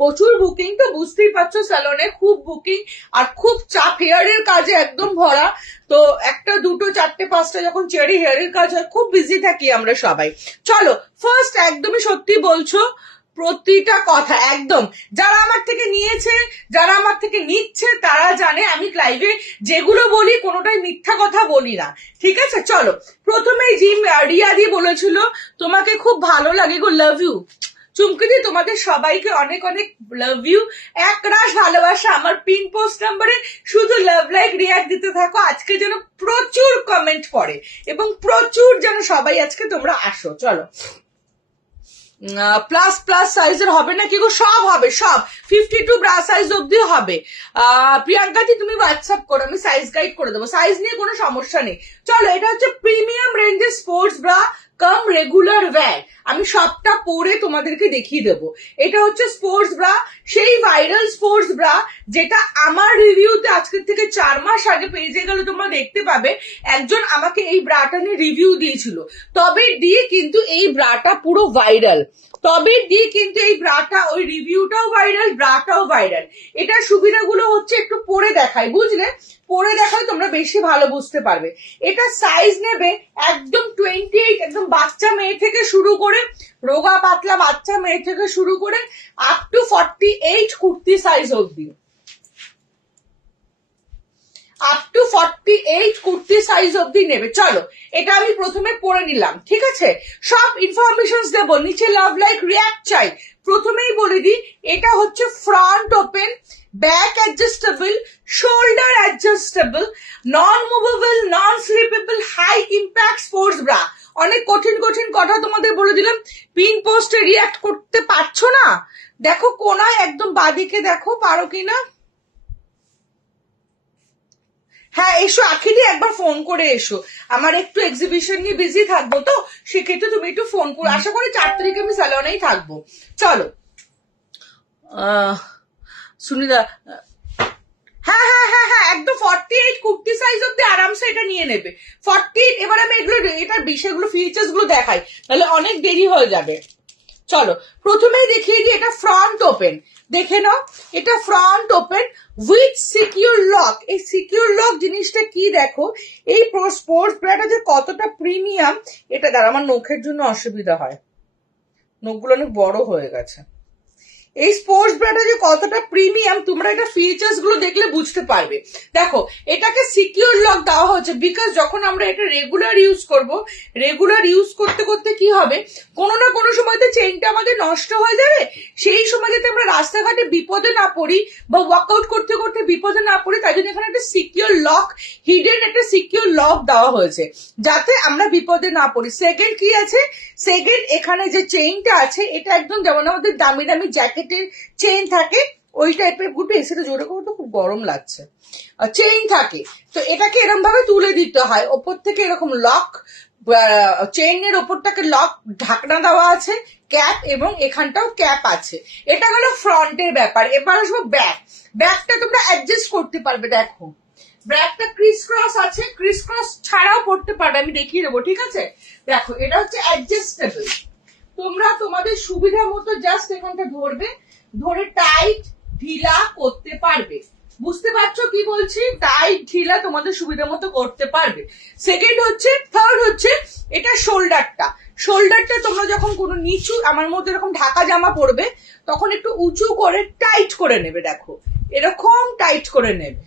প্রচুর বুকিং তো বুঝতেই পারছো, স্যালনে খুব বুকিং আর খুব চাপ, হেয়ারের কাজে একদম ভরা। তো একটা দুটো চারটে পাঁচটা যখন চেরি হেয়ারের কাজ হয় খুব বিজি থাকি আমরা সবাই। চলো ফার্স্ট একদমই সত্যি বলছো প্রতিটা কথা একদম, যারা আমার থেকে নিয়েছে যারা আমার থেকে নিচ্ছে তারা জানে আমি লাইভে যেগুলো বলি কোনোটাই মিথ্যা কথা বলি না, ঠিক আছে। চলো প্রথমেই রিয়াদি বলেছিল তোমাকে খুব ভালো লাগে গো, লাভ ইউ। চুমকিদি তোমাদের সবাইকে অনেক অনেক লাভ ইউ, এক রাশ ভালোবাসা। আমার পিন পোস্ট নাম্বারে শুধু লাভ লাইক রিয়াক্ট দিতে থাকো, আজকে যেন প্রচুর কমেন্ট পড়ে এবং প্রচুর যেন সবাই আজকে তোমরা আসো। চলো প্লাস প্লাস সাইজের হবে না কি গো? সব হবে, সব 52 ব্রা সাইজ অব্দি হবে। প্রিয়াঙ্কাদি তুমি হোয়াটসঅ্যাপ করো, আমি সাইজ গাইড করে দেবো, সাইজ নিয়ে কোনো সমস্যা নেই। চলো এটা হচ্ছে প্রিমিয়াম রেঞ্জের স্পোর্টস ব্রা কাম রেগুলার ওয়্যার, আমি সবটা পরে তোমাদেরকে দেখিয়ে দেবো। এটা হচ্ছে স্পোর্টস ব্রা, সেই ভাইরাল স্পোর্টস ব্রা যেটা আমার রিভিউতে আজকের থেকে 4 মাস আগে পেজে গেলে তোমরা দেখতে পাবে একজন আমাকে এই ব্রাটা নিয়ে রিভিউ দিয়েছিল, তবে দিয়ে কিন্তু এই ব্রাটা পুরো ভাইরাল, তবে দিয়ে কিন্তু এই ব্রাটা ওই রিভিউটাও ভাইরাল, ব্রাটাও ভাইরাল। এটার সুবিধাগুলো হচ্ছে একটু পরে দেখাই, বুঝলে? পরে দেখাই তোমরা বেশি ভালো বুঝতে পারবে। এটা সাইজ নেবে একদম 28, একদম বাচ্চা মেয়ে থেকে শুরু করে, রোগা পাতলা বাচ্চা মেয়ে থেকে শুরু করে আপ টু 48 কুর্তি সাইজ অব্দি, আপ টু 48 কুর্তি সাইজ অব্দি নেবে। চলো এটা আমি প্রথমে পরে নিলাম, ঠিক আছে। সব ইনফরমেশন দেবো, নিচে লাভ লাইক রিয়াক্ট চাই। প্রথমেই বলে দিই এটা হচ্ছে front open, back adjustable, shoulder adjustable, non movable, non slippable, high impact sports bra. অনেক কঠিন কঠিন কথা তোমাদের বলে দিলাম, পিন পোস্টে রিয়াক্ট করতে পারছো না? দেখো কোনায় একদম বাদিকে দেখো, পারো কিনা? হ্যাঁ এসো আখিদি, একবার ফোন করে এসো, আমার একটু এক্সিবিশন নিয়ে বিজি থাকবো, তো সেক্ষেত্রে তুমি একটু ফোন করো। আশা করি 4 তারিখে আমি স্যালনেই থাকবো। চলো সুনিদা, হ্যাঁ হ্যাঁ হ্যাঁ হ্যাঁ একদম 48 কুর্তি সাইজ অব্দি আরামসে এটা নিয়ে নেবে। 48, এবার আমি এগুলো এটার বিষয়গুলো ফিচার্স গুলো দেখাই, তাহলে অনেক দেরি হয়ে যাবে। চলো প্রথমেই দেখিয়ে দিই, এটা ফ্রন্ট ওপেন, দেখে নাও এটা front open with secure lock. এই সিকিউর লক জিনিসটা কি দেখো, এই স্পোর্টস ব্রাটা যে কতটা প্রিমিয়াম, এটা দ্বারা আমার নখের জন্য অসুবিধা হয়, নখগুলো অনেক বড় হয়ে গেছে। এই স্পোর্টস ব্রাটা যে কতটা প্রিমিয়াম তোমরা এটা ফিচার্স গুলো দেখলে বুঝতে পারবে। দেখো এটাকে সিকিউর লক দেওয়া হচ্ছে বিকজ যখন আমরা এটা রেগুলার ইউজ করব, রেগুলার ইউজ করতে করতে কি হবে, কোনো না কোনো সময় তো চেইনটা আমাদের নষ্ট হয়ে যাবে, সেই সময় যাতে আমরা রাস্তাঘাটে বিপদে না পড়ি বা ওয়ার্কআউট করতে করতে বিপদে না পড়ি, তাই জন্য এখানে একটা সিকিউর লক, হিডেন একটা সিকিউর লক দেওয়া হয়েছে যাতে আমরা বিপদে না পড়ি। সেকেন্ড কি আছে, সেকেন্ড এখানে যে চেইনটা আছে এটা একদম যেমন আমাদের দামি দামি জ্যাকেটের চেইন থাকে ওই টাইপের, গুটি এসে জোরে করে তো খুব গরম লাগছে, চেইন থাকে, তো এটাকে এরকম ভাবে তুলে দিতে হয়, ওপর থেকে এরকম লক, চেইনের ওপরটাকে লক ঢাকনা দেওয়া আছে, ক্যাপ, এবং এখানটাও ক্যাপ আছে। এটা হলো ফ্রন্টের ব্যাপার। এবার আসবো ব্যাক, ব্যাকটা তোমরা অ্যাডজাস্ট করতে পারবে। দেখো ব্যাকটা ক্রিস ক্রস আছে, ক্রিস ক্রস ছাড়াও পড়তে পারবে, আমি দেখিয়ে দেবো, ঠিক আছে। দেখো এটা হচ্ছে অ্যাডজাস্টেবল, তোমরা তোমাদের সুবিধা মতো জাস্ট এখানটা ধরবে, ধরে টাইট ঢিলা করতে পারবে। বুঝতে পারছো কি বলছি? টাইট ঢিলা তোমাদের সুবিধা মতো করতে পারবে। সেকেন্ড হচ্ছে, থার্ড হচ্ছে এটা শোল্ডারটা, শোল্ডারটা তোমরা যখন কোনো নিচু আমার মধ্যে এরকম ঢাকা জামা পরবে তখন একটু উঁচু করে টাইট করে নেবে। দেখো এরকম টাইট করে নেবে,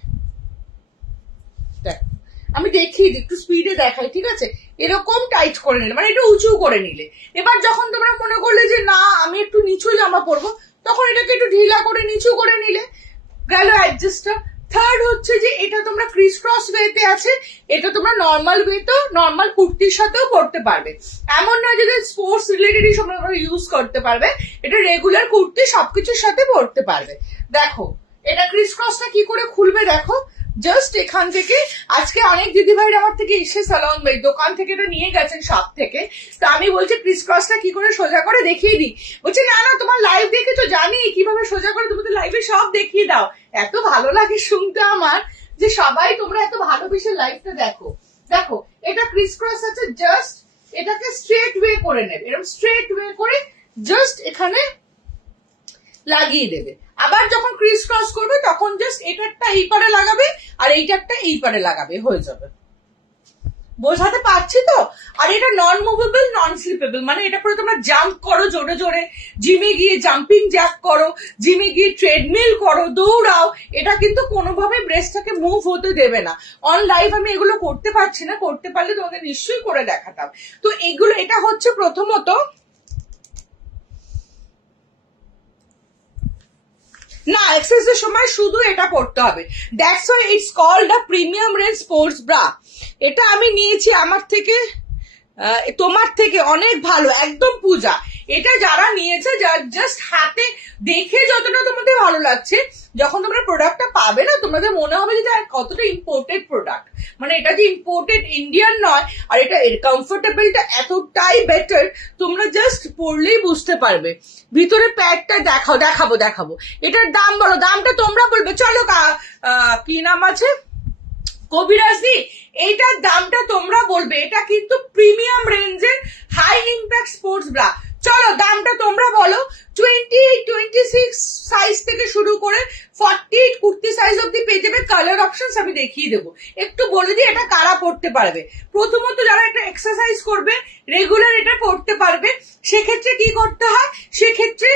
আমি দেখিয়ে দিই, একটু স্পিডে দেখাই, ঠিক আছে। এরকম টাইট করে নিলে, মানে এটা উঁচু করে নিলে। এবার যখন তোমরা মনে করলে যে না আমি একটু নিচু জামা পরবো, তখন এটাকে একটু ঢিলা করে নিচু করে নিলে, গেল অ্যাডজাস্টার। থার্ড হচ্ছে যে এটা তোমরা ক্রিস ক্রস ওয়েতে আছে, এটা তোমরা নর্মাল ওয়েতেও, নর্মাল কুর্তির সাথেও পরতে পারবে, এমন নয় যে স্পোর্টস রিলেটেডই তোমরা ইউজ করতে পারবে, এটা রেগুলার কুর্তি সবকিছুর সাথে পরতে পারবে। দেখো এটা ক্রিস ক্রসটা কি করে খুলবে, দেখো জাস্ট এখান থেকে, আজকে অনেক দিদি ভাইরা আমার থেকে এসে সালন ভাই দোকান থেকে এটা নিয়ে গেছেন শপ থেকে, তো আমি বলছি ক্রিস ক্রসটা কি করে সোজা করে দেখিয়ে দিই, বলছে না না তোমার লাইভ দেখে তো জানি কিভাবে সোজা করে, তুমি তো লাইভে সব দেখিয়ে দাও। এত ভালো লাগে শুনতে আমার যে সবাই তোমরা এত ভালোবেসে লাইভটা দেখো। দেখো এটা ক্রিস ক্রস আছে, জাস্ট এটাকে স্ট্রেট ওয়ে করে নেবে, এরকম স্ট্রেট ওয়ে করে জাস্ট এখানে লাগিয়ে দেবে। আবার যখন ক্রিস ক্রস করবে তখন জাস্ট এটারটা এই পারে লাগাবে আর এইটারটা এই পারে লাগাবে, হয়ে যাবে। বোঝাতে পারছি তো? আর এটা নন মুভেবল, নন স্লিপেবল, মানে এটা পরে তোমরা জাম্প করো জোরে জোরে, জিমে গিয়ে জাম্পিং জ্যাক করো, জিমে গিয়ে ট্রেডমিল করো, দৌড়াও, এটা কিন্তু কোনোভাবে ব্রেস্টটাকে মুভ হতে দেবে না। অন লাইভ আমি এগুলো করতে পারছি না, করতে পারলে তোমাদের নিশ্চয়ই করে দেখাতাম। তো এগুলো, এটা হচ্ছে প্রথমত না, এক্সারসাইজের সময় শুধু এটা পড়তে হবে। That's why it's called a premium range sports bra. এটা আমি নিয়েছি আমার থেকে, তোমার থেকে অনেক ভালো, একদম পূজা। এটা যারা নিয়েছে, জাস্ট হাতে দেখে যতটা তোমাদের ভালো লাগছে, যখন তোমরা প্রোডাক্টটা পাবে না তোমাদের মনে হবে যে কতটা ইম্পোর্টেড প্রোডাক্ট, মানে এটা যে ইম্পোর্টেড ইন্ডিয়ান নয়, আর এটা এর কমফোর্টেবলটা এতটাই বেটার, তোমরা জাস্ট পড়লেই বুঝতে পারবে। ভিতরে প্যাডটা দেখাবো। এটার দাম বলো, দামটা তোমরা বলবে। চলো কি নাম আছে, কবিরাজ দি, এইটার দামটা তোমরা বলবে। এটা কিন্তু প্রিমিয়াম রেঞ্জের হাই ইম্প্যাক্ট স্পোর্টস ব্রা। চলো দামটা তোমরা বলো। 28, 26 সাইজ থেকে শুরু করে 48 কুর্তি সাইজ অব্দি পেয়ে যাবে। কালার অপশনস আমি দেখিয়ে দেবো। একটু বলে দিই এটা কারা পড়তে পারবে। প্রথমত যারা একটা এক্সারসাইজ করবে, রেগুলার এটা পড়তে পারবে। সেক্ষেত্রে কি করতে হয়, সেক্ষেত্রে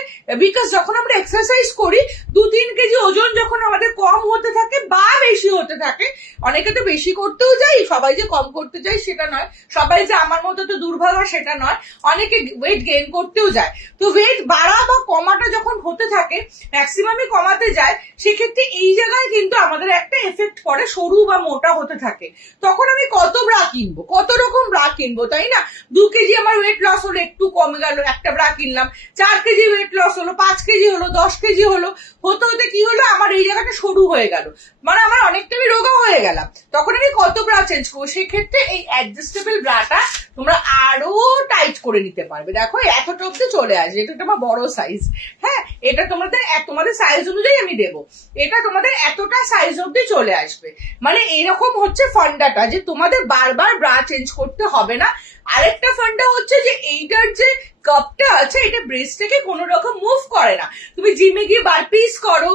বিকজ যখন আমরা এক্সারসাইজ করি 2-3 কেজি ওজন যখন আমাদের কম হতে থাকে বা বেশি হতে থাকে, অনেকে তো বেশি করতেও যাই, সবাই যে কম করতে যাই সেটা নয়, সবাই যে আমার মতো তো দুর্ভাগা সেটা নয়, অনেকে ওয়েট গেইন করতেও যায়। তো ওয়েট বাড়া বা কমাটা যখন হতে থাকে, ম্যাক্সিমামই কমাতে যায়, সেক্ষেত্রে এই জায়গায় কিন্তু আমাদের একটা এফেক্ট পড়ে, সরু বা মোটা হতে থাকে। তখন আমি কত ব্রা কিনবো, কত রকম ব্রা কিনবো, তাই না? 2 কেজি আমার ওয়েট লস হলো, একটু কমে গেল, একটা ব্রা কিনলাম। 4 কেজি ওয়েট লস হলো, 5 কেজি হলো, 10 কেজি হলো, হতে হতে কি হলো, আমার এই জায়গাটা সরু হয়ে গেল, মানে আমার অনেকটা আমি রোগা হয়ে গেলাম। তখন আমি কত ব্রা চেঞ্জ করবো? সেক্ষেত্রে এই অ্যাডজাস্টেবল ব্রাটা তোমরা আরো টাইট করে নিতে পারবে। দেখো এতটা অব্দি চলে আসে, এটা আমার বড় সাইজ। হ্যাঁ, এটা তোমাদের সাইজ অনুযায়ী আমি দেবো। এটা তোমাদের এতটা সাইজ অব্দি চলে আসবে। মানে এরকম হচ্ছে ফান্ডাটা, যে তোমাদের বারবার ব্রা চেঞ্জ করতে হবে না। আরেকটা ফান্ডা হচ্ছে যে এইটার যে কাপটা আছে, এটা ব্রেস্টটাকে কোনো রকম মুভ করে না। তুমি জিমে গিয়ে বারপিস করো,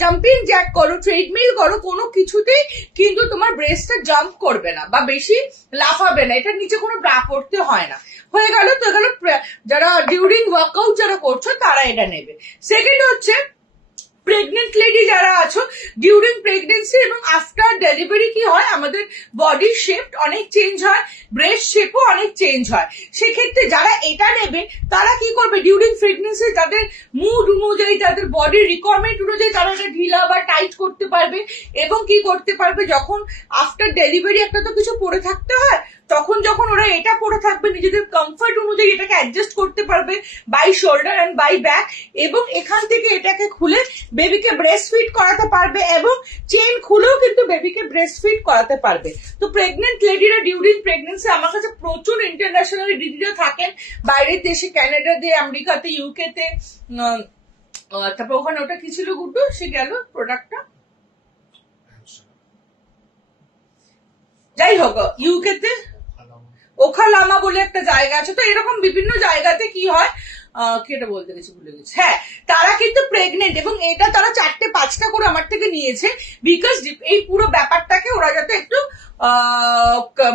জাম্পিং জ্যাক করো, ট্রেডমিল করো, কোনো কিছুতেই কিন্তু তোমার ব্রেস্টটা জাম্প করবে না বা বেশি লাফাবে না। এটার নিচে কোনো ব্রা পড়তে হয় না। হয়ে গেল তো গেল। যারা ডিউরিং ওয়ার্কআউট যারা করছো তারা এটা নেবে। সেকেন্ড হচ্ছে প্রেগনেন্ট লেডি যারা আছো, ডিউরিং প্রেগনেন্সি এবং আফটার ডেলিভারি কি হয়, আমাদের বডির শেপ অনেক চেঞ্জ হয়, ব্রেস্ট শেপও অনেক চেঞ্জ হয়। সেক্ষেত্রে যারা এটা নেবে তারা কি করবে, ডিউরিং প্রেগনেন্সি তাদের মুড অনুযায়ী, তাদের বডির রিকোয়ারমেন্ট অনুযায়ী তারা এটা ঢিলা বা টাইট করতে পারবে। এবং কি করতে পারবে, যখন আফটার ডেলিভারি একটা তো কিছু পরে থাকতে হয়, তখন যখন ওরা এটা পরে থাকবে নিজেদের কমফর্ট অনুযায়ী এটাকে অ্যাডজাস্ট করতে পারবে by shoulder and by back. এবং এখান থেকে এটাকে খুলে বেবিকে ব্রেস্ট ফিড করাতে পারবে, এবং চেন খুলেও কিন্তু বেবিকে ব্রেস্ট ফিড করাতে পারবে। তো প্রেগনেন্ট লেডিরা ডিউরিং প্রেগনেন্সি, আমার কাছে প্রচুর ইন্টারন্যাশনাল দিদিরা থাকেন বাইরের দেশে, কানাডাতে, আমেরিকাতে, ইউকেতে, তারপর ওখানে ওটা কি ছিল গুড্ডু, সে গেল প্রোডাক্টটা, যাই হোক ইউকেতে ওখালামা বলে একটা জায়গা আছে। তো এরকম বিভিন্ন জায়গাতে কি হয়, কি এটা বলতে গেছি ভুলে গেছি, হ্যাঁ, তারা কিন্তু প্রেগনেন্ট, এবং এটা তারা 4-5টা করে আমার থেকে নিয়েছে, বিকজ এই পুরো ব্যাপারটাকে ওরা যাতে একটু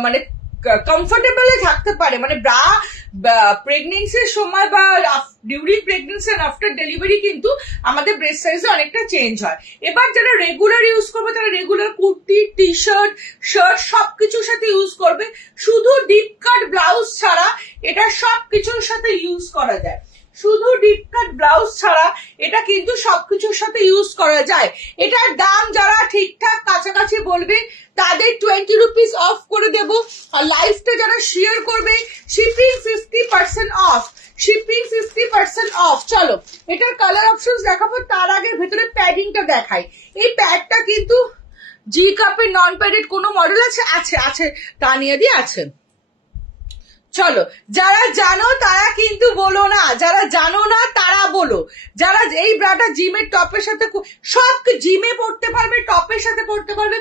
মানে কমফোর্টেবল থাকতে পারে। মানে ব্রা প্রেগনেন্সির সময় বা during pregnancy and after delivery কিন্তু আমাদের ব্রেস্ট সাইজে অনেকটা চেঞ্জ হয়। এবার যারা রেগুলার ইউজ করবে তারা regular kurti, T shirt, shirt সবকিছুর সাথে ইউজ করবে। শুধু ডিপ কাট ব্লাউজ ছাড়া এটা সবকিছুর সাথে ইউজ করা যায়। শুধু ডিপ কাট ব্লাউজ ছাড়া এটা কিন্তু সবকিছুর সাথে ইউজ করা যায়। এটার দাম যারা ঠিকঠাক কাছাকাছি বলবে তাদের 20 রুপিস অফ করে দেব। আর লাইভটা যারা শেয়ার করবে শিপিং 50% অফ, শিপিং 50% অফ। চলো এটার কালার অপশন দেখাবো, তার আগে ভেতরে প্যাডিংটা দেখাই। এই প্যাডটা কিন্তু জি কাপের নন প্যাডেড কোনো মডেল আছে, আছে তানিয়া দিয়ে আছে। চলো, যারা জানো তারা কিন্তু বলো না, যারা জানো না তারা বলো। যারা এই ব্রাটা জিমের টপের সাথে, সব জিমে পড়তে পারবে, টপের সাথে পড়তে পারবে,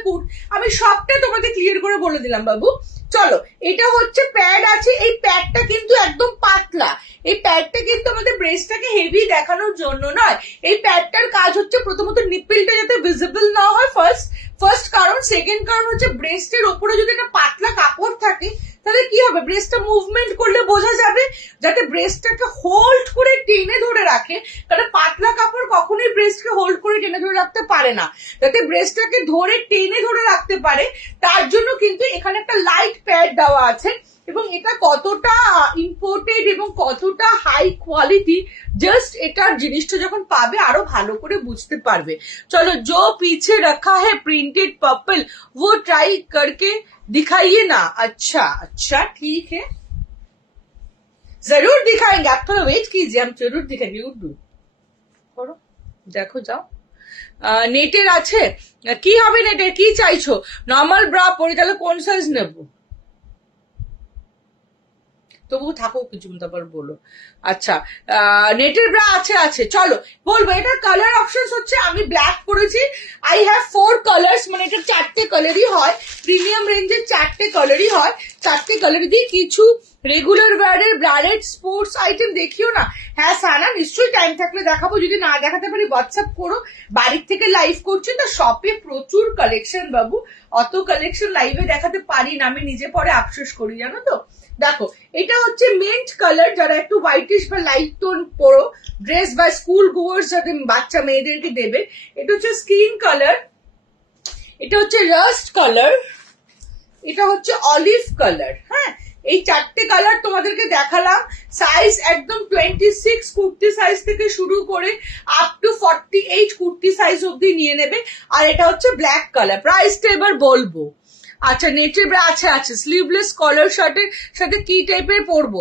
আমি সবটা তোমাদের ক্লিয়ার করে বলে দিলাম বাবু। চলো, এটা হচ্ছে প্যাড আছে, এই প্যাডটা কিন্তু একদম পাতলা, এই প্যাডটা কিন্তু আমাদের ব্রেস্টটাকে হেভি দেখানোর জন্য নয়। এই প্যাডটার কাজ হচ্ছে প্রথমত নিপলটা যাতে ভিজিবল না হয়, ফার্স্ট কারণ। সেকেন্ড কারণ হচ্ছে ব্রেস্টের ওপরে যদি একটা পাতলা কাপড় থাকে তাহলে কি হবে, ব্রেস্টটা মুভমেন্ট করলে বোঝা যাবে, যাতে ব্রেস্টটাকে হোল্ড করে টেনে ধরে রাখে। কারণ পাতলা কাপড় কখনোই ব্রেস্টকে হোল্ড করে টেনে ধরে রাখতে পারে না, যাতে ব্রেস্টটাকে ধরে টেনে ধরে রাখতে পারে তার জন্য কিন্তু এখানে একটা লাইট প্যাড দেওয়া আছে। এবং এটা কতটা ইম্পোর্টেড এবং কতটা হাই কোয়ালিটি, জাস্ট এটার জিনিসটা যখন পাবে আরো ভালো করে বুঝতে পারবে। চলো, जो पीछे रखा है प्रिंटेड पर्पल वो ट्राई करके दिखाइए ना। अच्छा अच्छा ठीक है, जरूर दिखाएंगे, आप थोड़ा वेट कीजिए, हम जरूर दिखाएंगे। उर्दू पढ़ो, देखो जाओ। নেটের আছে, কি হবে নেটের, কি চাইছো? নর্মাল ব্রা পরে তাহলে কোন সাইজ নেবো? তবু থাকো কিছুক্ষণ, তারপর বলো। আচ্ছা, নেটের ব্রা আছে, চলো বলবো। এটার কালার অপশন হচ্ছে, আমি ব্ল্যাক পরেছি, আই হ্যাভ 4 কালার্স, মানে এটা 4টে কালারই হয়, প্রিমিয়াম রেঞ্জের 4টে কালারই হয়। 4টে কালার দিয়ে কিছু রেগুলার ওয়্যারের ব্র্যান্ডেড স্পোর্টস আইটেম দেখিও না। হ্যাঁ সানা, নিশ্চয়ই টাইম থাকলে দেখাবো, যদি না দেখাতে পারি হোয়াটসঅ্যাপ করো। বাড়ির থেকে লাইভ করছি তো, শপে প্রচুর কালেকশন বাবু, অত কালেকশন লাইভে দেখাতে পারি না, আমি নিজে পরে আফসোস করি, জানো তো। দেখো, এটা হচ্ছে মিন্ট কালার, যারা একটু হোয়াইটিশ বা লাইট টোন পরো ড্রেস বা স্কুল গোয়ার্স যাতে বাচ্চা মেয়েদেরকে দেবে। এটা হচ্ছে স্কিন কালার, এটা হচ্ছে রাস্ট কালার, এটা হচ্ছে অলিভ কালার। হ্যাঁ, এই 4টে কালার তোমাদেরকে দেখালাম। সাইজ একদম 26 কুর্তি সাইজ থেকে শুরু করে আপ টু 48 কুর্তি সাইজ অব্দি নিয়ে নেবে। আর এটা হচ্ছে ব্ল্যাক কালার। প্রাইসটা এবার বলবো। আচ্ছা, নেটের ব্রা আছে, স্লিভলেস কলার শার্টের সাথে কি টাইপের পরবো?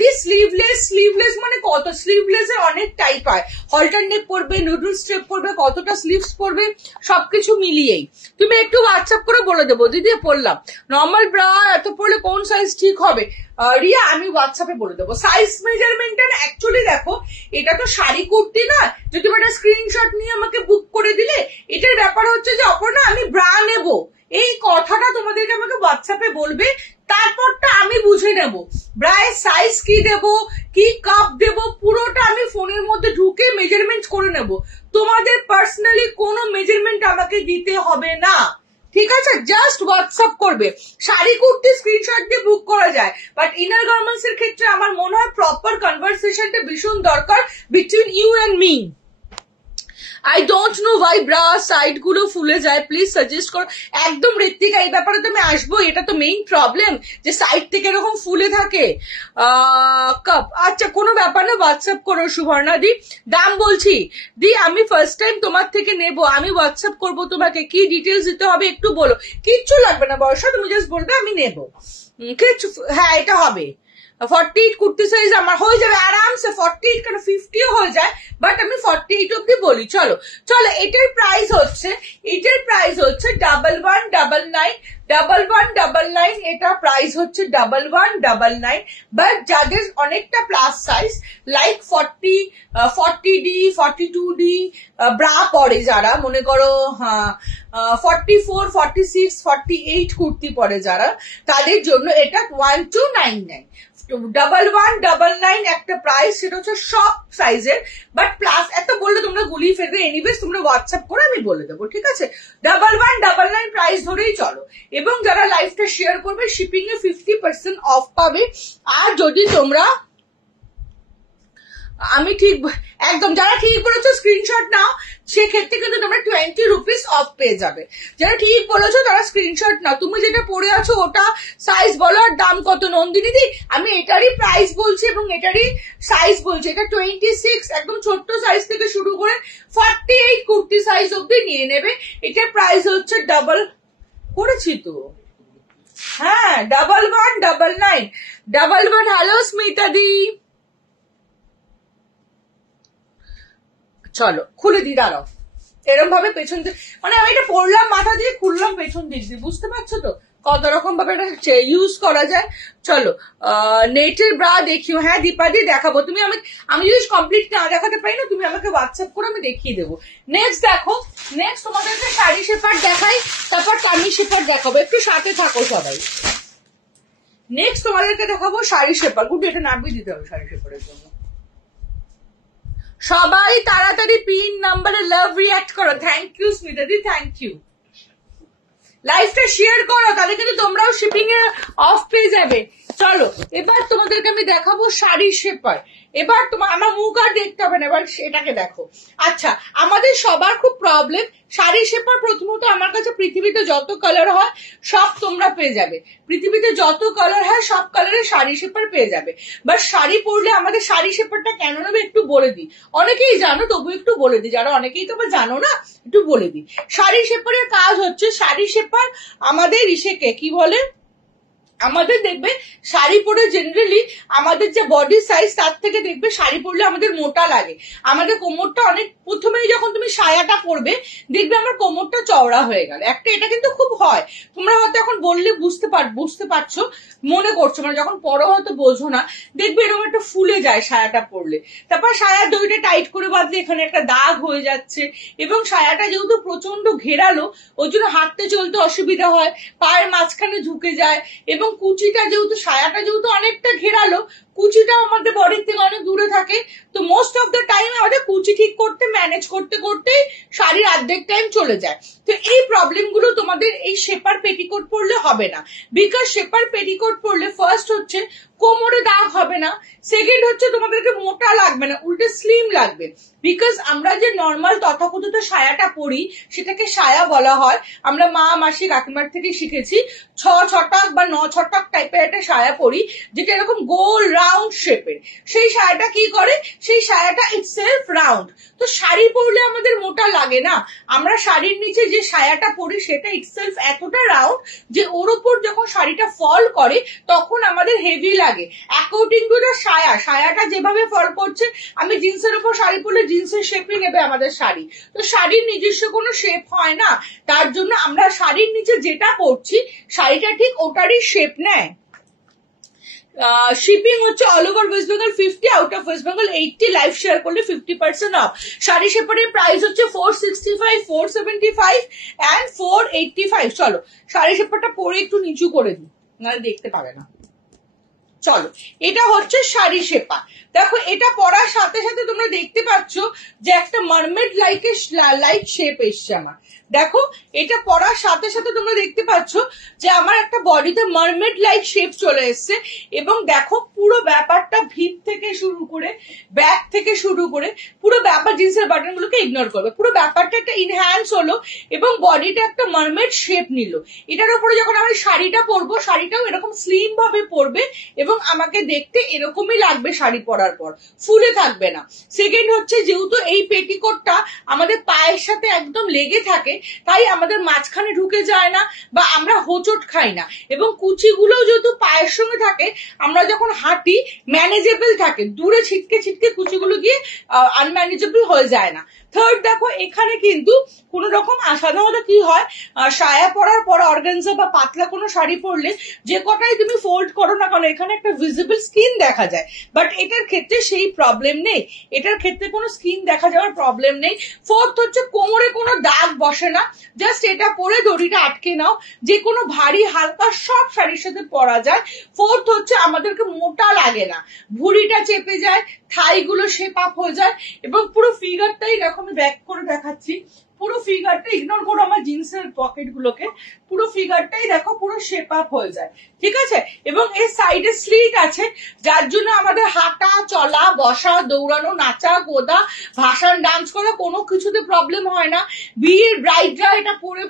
দিস স্লিভলেস মানে কত, স্লিভলেস এর অনেক টাইপ হয়, হল্টার নেক পরবে, নুডল স্ট্রেপ পরবে, কতটা স্লিভস পরবে, সবকিছু মিলিয়েই তুমি একটু হোয়াটসঅ্যাপ করে বলে দেবো, দিদি পরলাম নর্মাল ব্রা এত পরলে কোন সাইজ ঠিক হবে। রিয়া, আমি হোয়াটসঅ্যাপে বলে দেবো সাইজ মেজারমেন্টটা। অ্যাকচুয়ালি দেখো, এটা তো শাড়ি কুর্তি না, যদি একটা স্ক্রিনশট নিয়ে আমাকে বুক করে দিলে, এটার ব্যাপার হচ্ছে যে অপর্ণা আমি ব্রা নেবো, এই কথাটা তোমাদেরকে আমাকে হোয়াটসঅ্যাপে বলবে, তারপরটা আমি বুঝে নেব ব্রায়ের সাইজ কি দেব, কি কাপ দেব, পুরোটা আমি ফোনের মধ্যে ঢুকে মেজারমেন্ট করে নেব। তোমাদের পার্সোনালি কোনো মেজারমেন্ট আমাকে দিতে হবে না, ঠিক আছে? জাস্ট হোয়াটসঅ্যাপ করবে। শাড়ি কুর্তি স্ক্রিনশট দিয়ে বুক করা যায়, বাট ইনার গার্মেন্টস এর ক্ষেত্রে আমার মনে হয় প্রপার কনভারসেশনটা ভীষণ দরকার between you and me. I don't know why bra side গুলো ফুলে যায়, প্লিজ সাজেস্ট করো। একদম ঋত্বিকা, এই ব্যাপারে তো আমি আসবো, এটা তো মেইন প্রবলেম যে সাইড থেকে এরকম ফুলে থাকে। কাপ, আচ্ছা কোনো ব্যাপার না, হোয়াটসঅ্যাপ করো সুবর্ণা দি। দাম বলছি দি, আমি ফার্স্ট টাইম তোমার থেকে নেব, আমি হোয়াটসঅ্যাপ করবো তোমাকে, কি ডিটেলস দিতে হবে একটু বলো। কিচ্ছু লাগবে না বর্ষা, তুমি জাস্ট বলবে আমি নেব। হ্যাঁ, এটা হবে 48 কুর্তি সাইজ আমার হয়ে যাবে আরামসে, 48 কেন 50ও হয়ে যায়, বাট আমি 48 অব্দি বলি। চলো, এটার প্রাইস হচ্ছে 1199, এটা প্রাইস হচ্ছে 1199। বাট যাদের অনেকটা plus size like 40D 42D bra পরে, যারা মনে করো 44 46 48 কুর্তি পরে যারা, তাদের জন্য এটা 1299। 1199 একটা প্রাইস, সেটা হচ্ছে সব সাইজের, বাট প্লাস এত বললে তোমরা গুলিয়ে ফেলবে। এনিওয়েজ তোমরা হোয়াটসঅ্যাপ করে আমি বলে দেবো, ঠিক আছে? 1199 প্রাইস ধরেই চলো। এবং যারা লাইভটা শেয়ার করবে শিপিং এ 50% অফ পাবে। আর যদি তোমরা, আমি ঠিক একদম, যারা ঠিক বলেছো স্ক্রিনশট নাও, সেক্ষেত্রে কিন্তু তোমরা 20 রুপিস অফ পেয়ে যাবে। যারা ঠিক বলেছো তারা স্ক্রিনশট নাও। তুমি যেটা পরে আছো ওটা সাইজ বলো আর দাম কত। নন্দিনী দি, আমি এটারই প্রাইস বলছি এবং এটারই সাইজ বলছি। এটা 26, একদম ছোট্ট সাইজ থেকে শুরু করে 48 কুর্তি সাইজ অব্দি নিয়ে নেবে। এটার প্রাইস হচ্ছে ডাবল করেছি তো, হ্যাঁ 1199। হ্যালো স্মিতা দি, চলো খুলে দি, দাঁড়াও এরকম ভাবে পেছন দিয়ে, মানে আমি এটা পড়লাম মাথা দিয়ে, খুললাম পেছন দিক দিয়ে, বুঝতে পারছো তো? কত রকম ভাবে এটা ইউজ করা যায়। চলো নেটের ব্রা দেখিও। হ্যাঁ দীপাদি দেখাবো, তুমি আমি যদি কমপ্লিট না দেখাতে পারি না, তুমি আমাকে হোয়াটসঅ্যাপ করে আমি দেখিয়ে দেবো। নেক্সট দেখো, নেক্সট তোমাদেরকে শাড়ি শেপার দেখাই, তারপর কামি শেপার দেখাবো, একটু সাথে থাকো সবাই। নেক্সট তোমাদেরকে দেখাবো শাড়ি শেপার। গুড, এটা নামিয়ে দিতে হবে শাড়ি শেপারের জন্য। সবাই তাড়াতাড়ি পিন নাম্বারে লাভ রিঅ্যাক্ট করো। থ্যাংক ইউ স্মিতাদি, থ্যাংক ইউ। লাইভটা শেয়ার করো, তাহলে কিন্তু তোমরাও শিপিং এ অফ পেয়ে যাবে। চলো এবার তোমাদেরকে আমি দেখাবো শাড়ি শেপার। এবার আমার মুখ আর দেখতে হবে না, এবার এটাকে দেখো। আচ্ছা, আমাদের সবার খুব প্রবলেম শাড়ি শেপার। প্রথমত আমার কাছে পৃথিবীতে যত কালার হয় সব তোমরা পেয়ে যাবে, পৃথিবীতে যত কালার হয় সব কালারের শাড়ি শেপার পেয়ে যাবে। বাট শাড়ি পরলে আমাদের শাড়ি শেপারটা কেন নেবে একটু বলে দিই। অনেকেই জানো, তবু একটু বলে দিই, যারা অনেকেই তোমরা জানো না একটু বলে দিই। শাড়ি শেপারের কাজ হচ্ছে, শাড়ি শেপার আমাদের ইসেকে কি বলে, আমাদের দেখবে শাড়ি পরে জেনারেলি আমাদের যে বডি সাইজ তার থেকে দেখবে শাড়ি পরলে আমাদের মোটা লাগে, আমাদের কোমরটা অনেক, প্রথমেই যখন তুমি সায়াটা পরবে দেখবে আমার কোমরটা চওড়া হয়ে গেল একটা, এটা কিন্তু খুব হয়। তোমরা হয়তো এখন বললে বুঝতে পারছো, মনে করছো, মানে যখন পরো হয়তো বোঝো না, দেখবে এরকম একটা ফুলে যায় সায়াটা পরলে। তারপর সায়ার দড়িটা টাইট করে বাঁধলে এখানে একটা দাগ হয়ে যাচ্ছে, এবং সায়াটা যেহেতু প্রচন্ড ঘেরালো ওই জন্য হাঁটতে চলতে অসুবিধা হয়, পায়ের মাঝখানে ঝুঁকে যায়, এবং কুচিটা যেহেতু সায়াটা যেহেতু অনেকটা ঘেরালো, কুচিটা আমাদের বডির থেকে অনেক দূরে থাকে। তো মোস্ট অফ দ্য টাইম আমাদের কুচি ঠিক করতে ম্যানেজ করতে করতেই শাড়ির অর্ধেক টাইম চলে যায়। তো এই প্রবলেম গুলো তোমাদের এই শেপার পেটিকোট পরলে হবে না। বিকজ শেপার পেটিকোট পরলে ফার্স্ট হচ্ছে কোমরে দাগ হবে না, সেকেন্ড হচ্ছে তোমাদেরকে মোটা লাগবে না, উল্টে স্লিম লাগবে। বিকজ আমরা যে নর্মাল তথাকথিত সায়াটা পরি সেটাকে সায়া বলা হয়। আমরা মা মাসি কাকিমার থেকে শিখেছি 6 ছটাক বা 9 ছটাক টাইপের একটা সায়া পরি, যেটা এরকম গোল রাউন্ড শেপের। সেই সায়াটা কি করে, সেই সায়াটা ইটসেলফ রাউন্ড। তো শাড়ি পরলে আমাদের মোটা লাগে না, আমরা শাড়ির নিচে যে সায়াটা পরি সেটা ইটসেলফ এতটা রাউন্ড যে ওর উপর যখন শাড়িটা ফল করে তখন আমাদের হেভি লাগে। অ্যাকর্ডিং টু দ্য সায়াটা যেভাবে ফল করছে, আমি জিন্সের উপর শাড়ি পরলে জিন্সের শেপই নেবে আমাদের শাড়ি। তো শাড়ির নিজস্ব কোনো শেপ হয় না, তার জন্য আমরা শাড়ির নিচে যেটা পরছি শাড়িটা ঠিক ওটারই শেপ নেয়। শিপিং হচ্ছে all over West Bengal 50, out of West Bengal 80, live share করলে 50% অফ। শাড়ি শেপারের প্রাইস হচ্ছে 465, 475 এন্ড 485। চলো শাড়ি শেপারটা পরে একটু নিচু করে দিই, নাহলে দেখতে পাবে না। চলো এটা হচ্ছে শাড়ি শেপা। দেখো এটা পরার সাথে সাথে তোমরা দেখতে পাচ্ছ যে একটা মারমেড লাইক শেপ এসছে আমার। দেখো এটা পরার সাথে সাথে তোমরা দেখতে পাচ্ছ যে আমার একটা বডিতে মারমেড লাইক শেপ চলে এসছে। এবং দেখো পুরো ব্যাপারটা ভিত থেকে শুরু করে ব্যাক থেকে শুরু করে পুরো ব্যাপার, জিন্সের বাটন গুলোকে ইগনোর করবে, পুরো ব্যাপারটা একটা ইনহ্যান্স হলো এবং বডিটা একটা মারমেড শেপ নিল। এটার উপরে যখন আমি শাড়িটা পরবো শাড়িটাও এরকম স্লিম ভাবে পরবে এবং আমাকে দেখতে এরকমই লাগবে শাড়ি পরার পর, ফুলে থাকবে না। সেকেন্ড হচ্ছে যেহেতু এই পেটিকোটটা আমাদের পায়ের সাথে একদম লেগে থাকে তাই আমাদের মাঝখানে ঢুকে যায় না বা আমরা হোঁচট খাই না, এবং কুচিগুলোও যেহেতু পায়ের সঙ্গে থাকে আমরা যখন হাঁটি ম্যানেজেবল থাকে, দূরে ছিটকে ছিটকে কুচিগুলো গিয়ে আনম্যানেজেবল হয়ে যায় না। থার্ড দেখো এখানে কিন্তু কোন রকম সাধারণত কি হয়, সায়া পরার পর অর্গানজা বা পাতলা কোনো শাড়ি পরলে যে কটাই তুমি ফোল্ড করো না কেন এখানে একটা ভিজিবল স্কিন দেখা যায়, বাট এটার ক্ষেত্রে সেই প্রবলেম নেই, এটার ক্ষেত্রে কোনো স্কিন দেখা যাওয়ার প্রবলেম নেই। ফোর্থ হচ্ছে কোমরে কোনো দাগ বসে না, জাস্ট এটা পরে দড়িটা আটকে নাও, যে কোনো ভারী হালকা সব শাড়ির সাথে পরা যায়। ফোর্থ হচ্ছে আমাদেরকে মোটা লাগে না, ভুঁড়িটা চেপে যায়, থাইগুলো শেপ আপ হয়ে যায়, এবং পুরো ফিগারটাই দেখো আমি ব্যাক করে দেখাচ্ছি, পুরো ফিগারটা ইগনোর করো আমার জিন্সের পকেট গুলোকে, পুরো ফিগারটাই দেখো পুরো শেপ আপ হয়ে যায়, ঠিক আছে। এবং এর সাইডে স্লিট আছে যার জন্য আমাদের হাঁটা চলা বসা দৌড়ানো নাচা গোদা ভাসান ডান্স করা কোনো কিছুতে প্রবলেম হয় না। বিয়ের ব্রাইডরা এটা পরে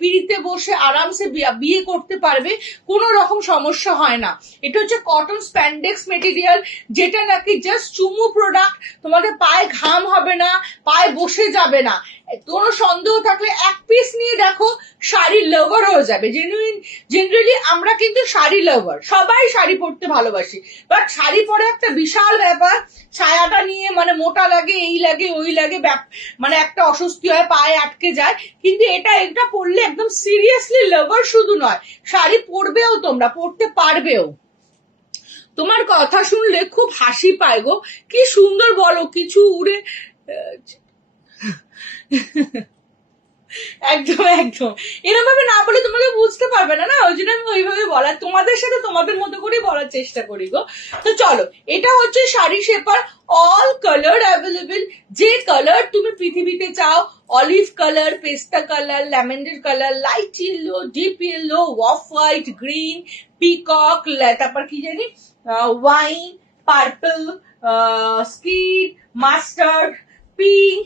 পিড়িতে বসে আরামসে বিয়ে করতে পারবে, কোনো রকম সমস্যা হয় না। এটা হচ্ছে কটন স্প্যান্ডেক্স মেটেরিয়াল, যেটা নাকি জাস্ট চুমু প্রোডাক্ট, তোমাদের পায়ে ঘাম হবে না, পায়ে বসে যাবে না, কোনো সন্দেহ থাকলে এক পিস নিয়ে দেখো, শাড়ি লাভার হয়ে যাবে। জেনারেলি আমরা কিন্তু শাড়ি লাভার, সবাই শাড়ি পরতে ভালোবাসি, বাট শাড়ি পরে একটা বিশাল ব্যাপার, ছায়াটা নিয়ে মানে মোটা লাগে, এই লাগে ওই লাগে, মানে একটা অস্বস্তি হয়, পায়ে আটকে যায়। কিন্তু এটা পরলে একদম সিরিয়াসলি লাভার শুধু নয়, শাড়ি পরবেও, তোমরা পরতে পারবেও। তোমার কথা শুনলে খুব হাসি পায় গো, কি সুন্দর বলো, কিছু উড়ে একদম একদম এরকম ভাবে না বলে তোমাকে বুঝতে পারবে না, ওই জন্য আমি ওইভাবে বলার, তোমাদের সাথে তোমাদের মতো করে বলার চেষ্টা করি গো। তো চলো, এটা হচ্ছে sari shaper, all colour available, যে কালার তুমি পৃথিবীতে চাও, অলিভ কালার, পেস্তা colour, lavender colour, light yellow, deep yellow, off white, green, peacock, তারপর কি জানি wine, purple, skin, mustard, pink,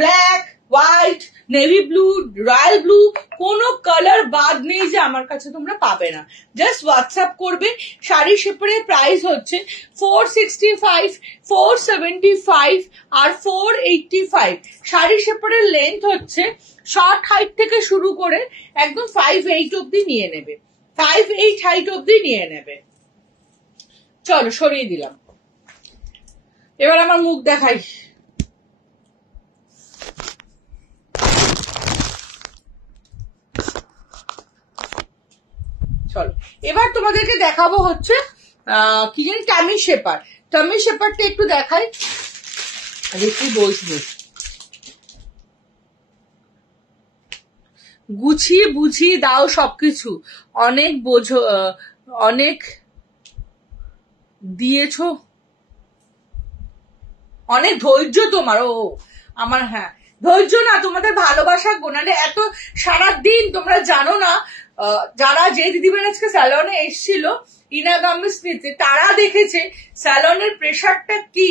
black, white, navy blue, royal blue, কোনো কালার বাদ নেই যে আমার কাছে তোমরা পাবে না। জাস্ট হোয়াটসঅ্যাপ করবে। শাড়ি শেপারের প্রাইস হচ্ছে 465, 475 আর 485। শাড়ি শেপারের লেন্থ হচ্ছে শর্ট হাইট থেকে শুরু করে একদম 5'8" অব্দি নিয়ে নেবে, 5'8" হাইট অব্দি নিয়ে নেবে। চলো সরিয়ে দিলাম, এবার আমার মুখ দেখাই। চলো এবার তোমাদেরকে দেখাবো হচ্ছে কি জানি টামি শেপার। টামি শেপারটা একটু দেখাই, কি বলছি, গুছিয়ে বুঝিয়ে দাও সবকিছু, অনেক বোঝো, অনেক দিয়েছো, অনেক ধৈর্য তোমার। ও আমার, হ্যাঁ ধৈর্য না, তোমাদের ভালোবাসা গোনালে এত সারাদিন। তোমরা জানো না, যারা যে দিদিভাই আজকে স্যালনে এসেছিল ইনাগামী স্মৃতি, তারা দেখেছে স্যালনের প্রেশারটা কি।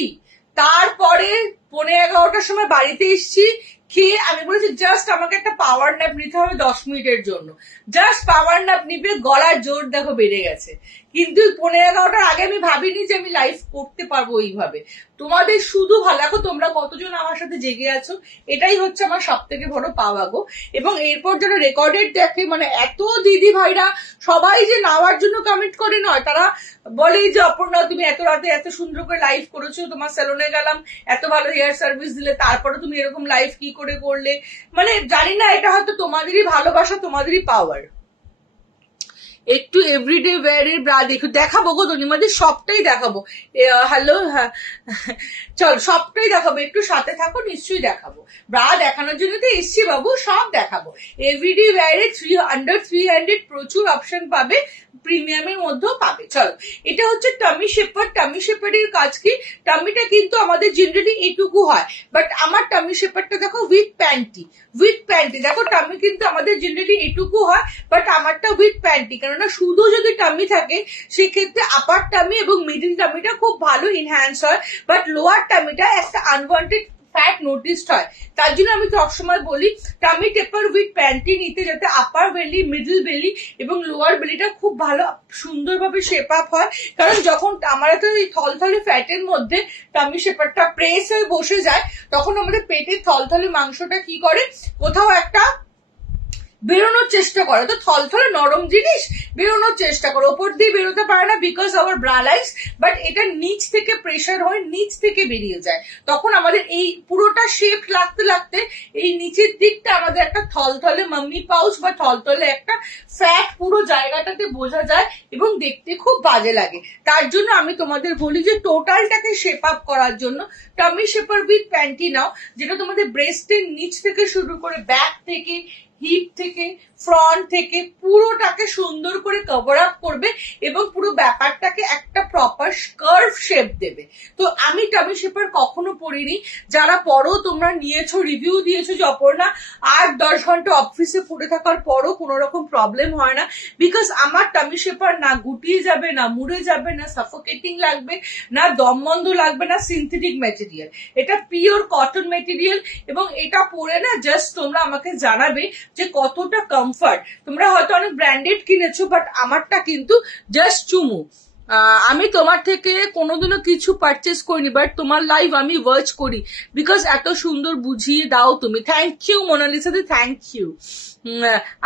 তারপরে 11:30টার সময় বাড়িতে এসছি, খেয়ে আমি বলেছি জাস্ট আমাকে একটা পাওয়ার ন্যাপ নিতে হবে 10 মিনিটের জন্য। জাস্ট পাওয়ার ন্যাপ নিবে, গলার জোর দেখো বেড়ে গেছে। কিন্তু 11:30টার আগে আমি ভাবিনি যে আমি লাইভ করতে পারবো এইভাবে। তোমাদের শুধু ভালো লাগো, তোমরা কতজন আমার সাথে জেগে আছো, এটাই হচ্ছে আমার সব থেকে বড় পাওয়া গো। এবং এরপর যারা রেকর্ডেড দেখে, মানে এত দিদি ভাইরা সবাই যে নাওয়ার জন্য কমেন্ট করে নয়, তারা বলেই যে অপর্ণা তুমি এত রাতে এত সুন্দর করে লাইভ করেছো, তোমার সেলুনে গেলাম, এত ভালো হেয়ার সার্ভিস দিলে, তারপরে তুমি এরকম লাইভ কি করে করলে। মানে জানি না, এটা হয়তো তোমাদেরই ভালোবাসা, তোমাদেরই পাওয়ার। একটু এভরিডে ওয়্যারের ব্রা দেখাবো গো, তোমাদের সবটাই দেখাবো। হ্যালো, হ্যাঁ চল সবটাই দেখাবো, একটু সাথে থাকো, নিশ্চয়ই দেখাবো। ব্রা দেখানোর জন্য তো এসছি বাবু, সব দেখাবো। এভরিডে ওয়্যারে আন্ডার 300 প্রচুর অপশন পাবে, প্রিমিয়ামের মধ্যেও পাবে। চলো, এটা হচ্ছে টামি শেপার। টামি শেপারের কাজ কি, টামিটা কিন্তু আমাদের জেনারেলি এটুকু হয়, বাট আমার টামি শেপারটা দেখো উইথ প্যান্টি, দেখো টামি কিন্তু আমাদের জেনারেলি এটুকু হয়, বাট আমারটা উইথ প্যান্টি। কেননা শুধু যদি টামি থাকে সেক্ষেত্রে আপার টামি এবং মিডিল টামিটা খুব ভালো ইনহ্যান্স হয়, বাট লোয়ার টামিটা একটা আনওয়ান্টেড ফ্যাট নোটিসড হয়। তার জন্য আমি সবসময় বলি টামি টেপার উইথ প্যান্টি নিতে, যাতে আপার বেলি, মিডল বেলি এবং লোয়ার বেলিটা খুব ভালো সুন্দরভাবে শেপ আপ হয়। কারণ যখন আমরা তো এই থলথলে ফ্যাটের মধ্যে টামি শেপারটা প্রেস হয়ে বসে যায়, তখন আমাদের পেটের থলথলে মাংসটা কি করে, কোথাও একটা বেরোনোর চেষ্টা করে। তো থলথলে নরম জিনিস বেরোনোর চেষ্টা করে, ওপর দিয়ে বেরোতে পারে না because our bra lifts, but এটা নিচ থেকে প্রেশার হয়ে নিচ থেকে বেরিয়ে যায়। তখন আমাদের এই পুরোটা শেপ লাগতে লাগতে এই নিচের দিকটা আমাদের একটা থলথলে মাম্মি পাউচ বা থলথলে একটা ফ্যাট পুরো জায়গাটাতে বোঝা যায় এবং দেখতে খুব বাজে লাগে। তার জন্য আমি তোমাদের বলি যে টোটালটাকে শেপ আপ করার জন্য টামি শেপার উইথ প্যান্টি নাও, যেটা তোমাদের ব্রেস্টের নিচ থেকে শুরু করে ব্যাক থেকে, হিপ থেকে, ফ্রন্ট থেকে পুরোটাকে সুন্দর করে কভার আপ করবে এবং পুরো ব্যাপারটাকে একটা প্রপার কার্ভ শেপ দেবে। তো আমি টামি শেপার কখনো পরিনি, যারা পরও তোমরা নিয়েছো, রিভিউ দিয়েছো যে অপর্ণা 8-10 ঘন্টা অফিসে পড়ে থাকার পরও কোনো রকম প্রবলেম হয় না, বিকজ আমার টামি শেপার না গুটিয়ে যাবে, না মুড়ে যাবে, না সাফোকেটিং লাগবে, না দম বন্ধ লাগবে, না সিনথেটিক ম্যাটেরিয়াল। এটা পিওর কটন ম্যাটেরিয়াল এবং এটা পরে না জাস্ট তোমরা আমাকে জানাবে যে কতটা কমফর্ট। তোমরা হয়তো অনেক ব্র্যান্ডেড কিনেছো, বাট আমারটা কিন্তু জাস্ট চুমু। আমি তোমার থেকে কোনোদিনও কিছু পারচেস করিনি, বাট তোমার লাইভ আমি ওয়াচ করি বিকজ এত সুন্দর বুঝিয়ে দাও তুমি। থ্যাংক ইউ মোনালিসা দি, থ্যাংক ইউ।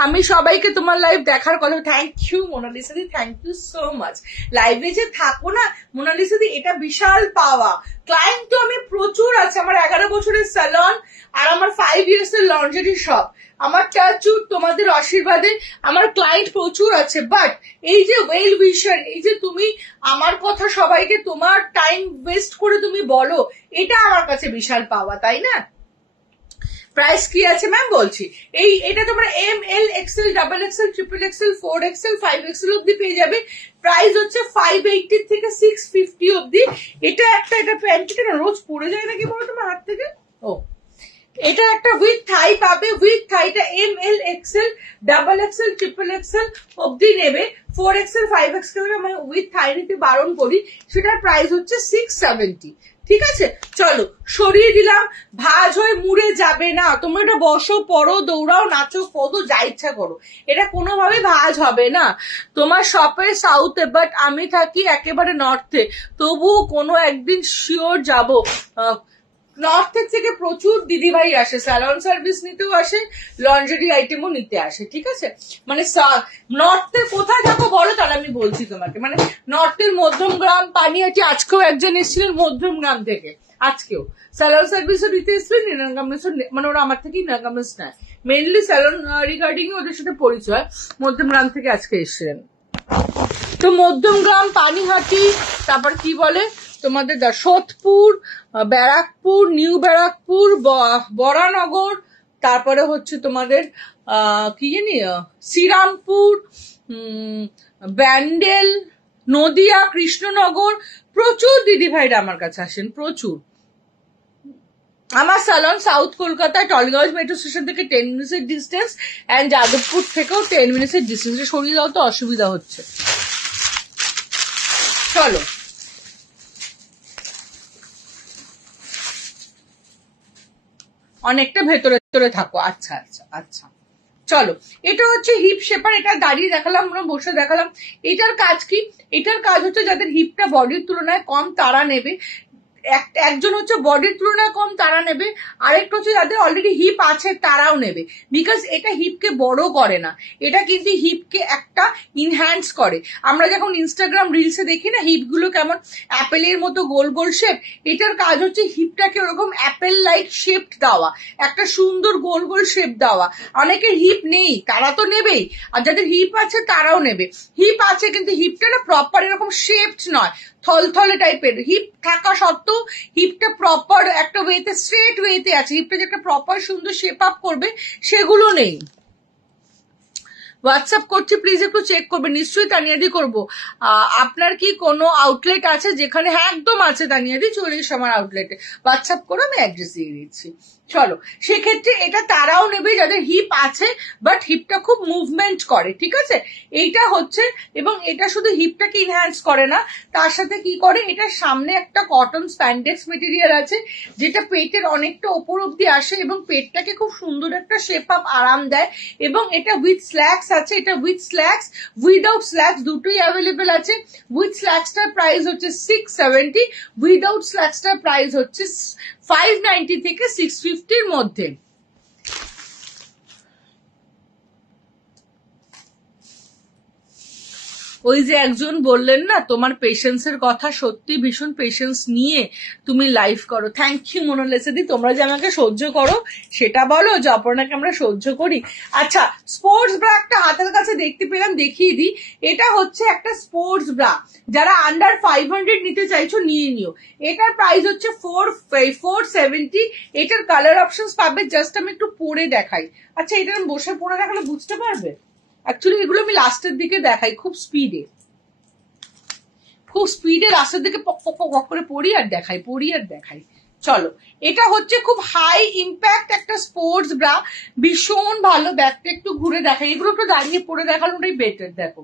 আমি সবাইকে তোমার লাইভ দেখার কথা। থ্যাংক ইউ মোনালিসা দি, থ্যাংক ইউ সো মাচ। লাইভে যে থাকো না মোনালিসা দি, এটা বিশাল পাওয়া। ক্লায়েন্ট তো আমি প্রচুর আছে, আমার 11 বছরের স্যালন আর আমার 5 years এর লন্ড্রি শপ। আমার টাচুট তোমাদের আশীর্বাদে আমার ক্লায়েন্ট প্রচুর আছে, বাট এই যে ওয়েল উইশার, এই যে তুমি আমার কথা সবাইকে তোমার টাইম ওয়েস্ট করে তুমি বলো, এটা আমার কাছে বিশাল পাওয়া, তাই না? প্রাইস কি আছে ম্যাম বলছি, এটা তোমরা ML XL XXL XXL 4XL 5XL অব্দি পেয়ে যাবে। প্রাইস হচ্ছে 580 থেকে 650 অব্দি। এটা প্যান্টটা রোজ পরে যায় নাকি বলো তোমার হাত থেকে? ও, এটা একটা উইথ থাই পাবে, with থাইটা ML XL XXL XXL অব্দি নেবে। 4XL 5XL আমি উইথ থাই নিতে বারণ করি, সেটার প্রাইস হচ্ছে 670। ঠিক আছে, চলো সরিয়ে দিলাম। ভাঁজ হয়ে মুড়ে যাবে না, তোমরা এটা বসো, পড়ো, দৌড়াও, নাচো, কদো, যা ইচ্ছা করো, এটা কোনোভাবে ভাঁজ হবে না। তোমার শপে সাউথে, বাট আমি থাকি একেবারে নর্থে, তবুও কোনো একদিন শিওর যাবো। নর্থের থেকে প্রচুর দিদিভাই আসে, স্যালন সার্ভিস নিতেও আসে, লন্ড্রি আইটেমও নিতে আসে। ঠিক আছে, মানে নর্থের কোথায় যাবো বলো, তাহলে আমি বলছি তোমাকে। মানে নর্থের মধ্যমগ্রাম, পানিহাটি, আজকেও একজন এসেছিলেন মধ্যমগ্রাম থেকে, আজকেও স্যালন সার্ভিসও নিতে এসেছিলেন, নিরাঙ্গামেশও, মানে ওরা আমার থেকেই নিরাঙ্গামেশ নেয়, মেনলি স্যালন রিগার্ডিং ওদের সাথে পরিচয়। মধ্যমগ্রাম থেকে আজকে এসেছিলেন। তো মধ্যমগ্রাম, পানিহাটি, তারপর কি বলে তোমাদের সোদপুর, ব্যারাকপুর, নিউ ব্যারাকপুর, বরানগর, তারপরে হচ্ছে তোমাদের কি জানি শ্রীরামপুর, ব্যান্ডেল, নদিয়া, কৃষ্ণনগর, প্রচুর দিদিভাইরা আমার কাছে আসেন, প্রচুর। আমার সালন সাউথ কলকাতায় টলিগঞ্জ মেট্রো স্টেশন থেকে 10 minutes ডিস্টেন্স, অ্যান্ড যাদবপুর থেকেও 10 minutes ডিস্টেন্সে। সরিয়ে দাও তো, অসুবিধা হচ্ছে। চলো, অনেকটা ভেতরে থাকো। আচ্ছা আচ্ছা আচ্ছা, চলো। এটা হচ্ছে হিপ শেপার, এটা দাঁড়িয়ে দেখালাম, বসে দেখালাম। এটার কাজ কি? এটার কাজ হচ্ছে যাদের হিপটা বডির তুলনায় কম তারা নেবে। একজন হচ্ছে বডির তুলনায় কম তারা নেবে, আরেকটা হচ্ছে যাদের অলরেডি হিপ আছে তারাও নেবে। বিকজ এটা হিপকে বড় করে না, এটা কিন্তু হিপকে একটা ইনহ্যান্স করে। আমরা যখন ইনস্টাগ্রাম রিলসে দেখি না হিপ গুলো কেমন অ্যাপেলের মতো গোল গোল শেপ, এটার কাজ হচ্ছে হিপটাকে ওরকম অ্যাপেল লাইক শেপ দেওয়া, একটা সুন্দর গোল গোল শেপ দেওয়া। অনেকের হিপ নেই, তারা তো নেবেই, আর যাদের হিপ আছে তারাও নেবে। হিপ আছে কিন্তু হিপটা না প্রপার এরকম শেপড নয়, থলথলে টাইপের। হিপ থাকা সত্ত্বেও হিপটা প্রপার একটা ওয়েতে, স্ট্রেট ওয়েতে আছে। হিপটা যে একটা প্রপার সুন্দর শেপ আপ করবে, সেগুলো নেই। হোয়াটসঅ্যাপ করছি, প্লিজ একটু চেক করবে। নিশ্চয়ই তানিয়াদি করবো। আপনার কি কোনো আউটলেট আছে যেখানে? হ্যাঁ একদম আছে তানিয়াদি, চলে এসো আমার আউটলেটে, হোয়াটসঅ্যাপ করে আমি অ্যাড্রেস দিয়ে দিচ্ছি। চলো, সেক্ষেত্রে এটা তারাও নেবে যাদের হিপ আছে বাট হিপটা খুব মুভমেন্ট করে। ঠিক আছে, এইটা হচ্ছে, এবং এটা শুধু হিপটাকে ইনহ্যান্স করে না, তার সাথে কি করে, এটার সামনে একটা কটন স্প্যান্ডেক্স মেটেরিয়াল আছে যেটা পেটের অনেকটা ওপর অব্দি আসে এবং পেটটাকে খুব সুন্দর একটা শেপ আপ আরাম দেয়। এবং এটা উইথ স্ল্যাক্স আছে, এটা উইথ স্ল্যাক্স, উইদাউট স্ল্যাক্স দুটোই অ্যাভেলেবেল আছে। উইথ স্ল্যাক্সটার প্রাইস হচ্ছে 670, উইদাউট স্ল্যাক্সটার প্রাইস হচ্ছে 590 থেকে 650-র মধ্যে। ওই যে একজন বললেন না তোমার পেশেন্সের কথা, সত্যি ভীষণ পেশেন্স নিয়ে তুমি লাইভ করো। থ্যাংক ইউ মোনালিসা দি, তোমরা যে আমাকে সহ্য করো সেটা বলো, যে অপর্ণাকে আমরা সহ্য করি। আচ্ছা, স্পোর্টস ব্রা একটা হাতের কাছে দেখতে পেলাম, দেখিয়ে দিই। এটা হচ্ছে একটা স্পোর্টস ব্রা, যারা আন্ডার 500 নিতে চাইছো নিয়ে নিও। এটার প্রাইস হচ্ছে 470। এটার কালার অপশনস পাবে, জাস্ট আমি একটু পরে দেখাই। আচ্ছা, এটা আমি বসে পরে দেখালে বুঝতে পারবে। অ্যাকচুয়ালি এগুলো আমি লাস্টের দিকে দেখাই, খুব স্পিডে লাস্টের দিকে পক পক পক করে পড়ি আর দেখাই। চলো, এটা হচ্ছে খুব হাই ইম্প্যাক্ট একটা স্পোর্টস ব্রা, ভীষণ ভালো। ব্যাগটা একটু ঘুরে দেখাই, এগুলো একটু দাঁড়িয়ে পরে দেখানোটাই বেটার। দেখো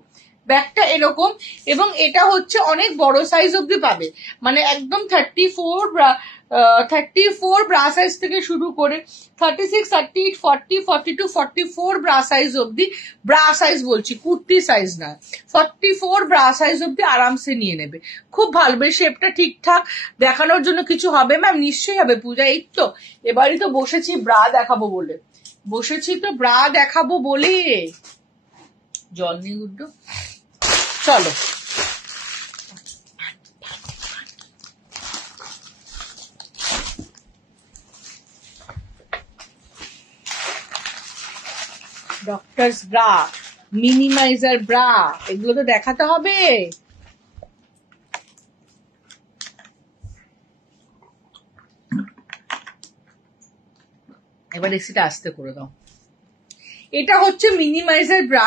ব্যাগটা এরকম, এবং এটা হচ্ছে অনেক বড় সাইজ অব্দি পাবে, মানে একদম 34 34 ব্রা সাইজ থেকে শুরু করে 36, 38, 40, 42, 44 ব্রা সাইজ অব্দি, ব্রা সাইজ বলছি কুর্তি সাইজ না, 44 ব্রা সাইজ অব্দি আরামসে নিয়ে নেবে। খুব ভালো, বেশ শেপটা ঠিকঠাক, দেখানোর জন্য কিছু হবে ম্যাম? নিশ্চয়ই হবে পূজা। এই তো এবারই তো বসেছি ব্রা দেখাবো বলে, জল নিয়ে গুড্ডু, চলো। ডক্টরস ব্রা, মিনিমাইজার ব্রা, এগুলো তো দেখাতে হবে। এবার এসিটা আস্তে করে দাও। এটা হচ্ছে মিনিমাইজার ব্রা,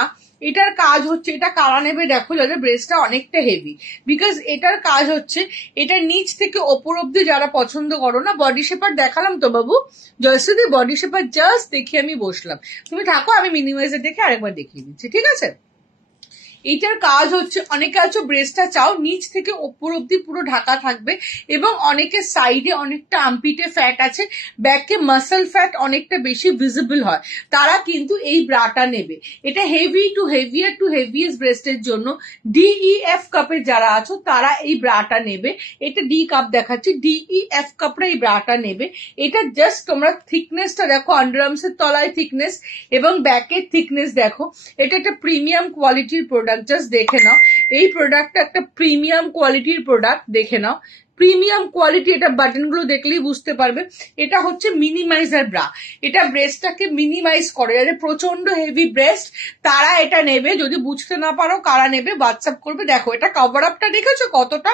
এটার কাজ হচ্ছে, এটা কারা নেবে দেখো, যাদের ব্রেস্টটা অনেকটা হেভি, বিকজ এটার কাজ হচ্ছে এটা নিচ থেকে ওপর অব্দি যারা পছন্দ করো না। বডি শেপার দেখালাম তো বাবু, জয়শ্রী বডি শেপার জাস্ট দেখে আমি বসলাম, তুমি থাকো, আমি মিনিমাইজার দেখে আরেকবার দেখিয়ে দিচ্ছি, ঠিক আছে? এটার কাজ হচ্ছে, অনেকে আছো ব্রেস্টটা চাও নিচ থেকে ওপর অব্দি পুরো ঢাকা থাকবে, এবং অনেকে সাইডে অনেকটা আর্মপিটে ফ্যাট আছে, ব্যাকে মাসল ফ্যাট অনেকটা বেশি ভিজিবল হয়, তারা কিন্তু এই ব্রাটা নেবে। এটা heavy to heavier to heaviest ব্রেস্টের জন্য DEF কাপের যারা আছো তারা এই ব্রাটা নেবে। এটা ডি কাপ দেখাচ্ছি, DEF কাপরা এই ব্রাটা নেবে। এটা জাস্ট তোমরা থিকনেসটা দেখো, আন্ডারআর্মসের তলায় থিকনেস এবং ব্যাকের থিকনেস দেখো। এটা একটা প্রিমিয়াম কোয়ালিটির প্রোডাক্ট, জাস্ট দেখে নাও। এই প্রোডাক্টটা একটা প্রিমিয়াম কোয়ালিটির প্রোডাক্ট, দেখে নাও প্রিমিয়াম কোয়ালিটি। এটা বাটন গুলো দেখলেই বুঝতে পারবে। এটা হচ্ছে মিনিমাইজার ব্রা, এটা ব্রেস্টটাকে মিনিমাইজ করে, যাদের প্রচন্ড হেভি ব্রেস্ট তারা এটা নেবে। যদি বুঝতে না পারো কারা নেবে হোয়াটসঅ্যাপ করবে। দেখো এটা কভার আপটা দেখেছো কতটা,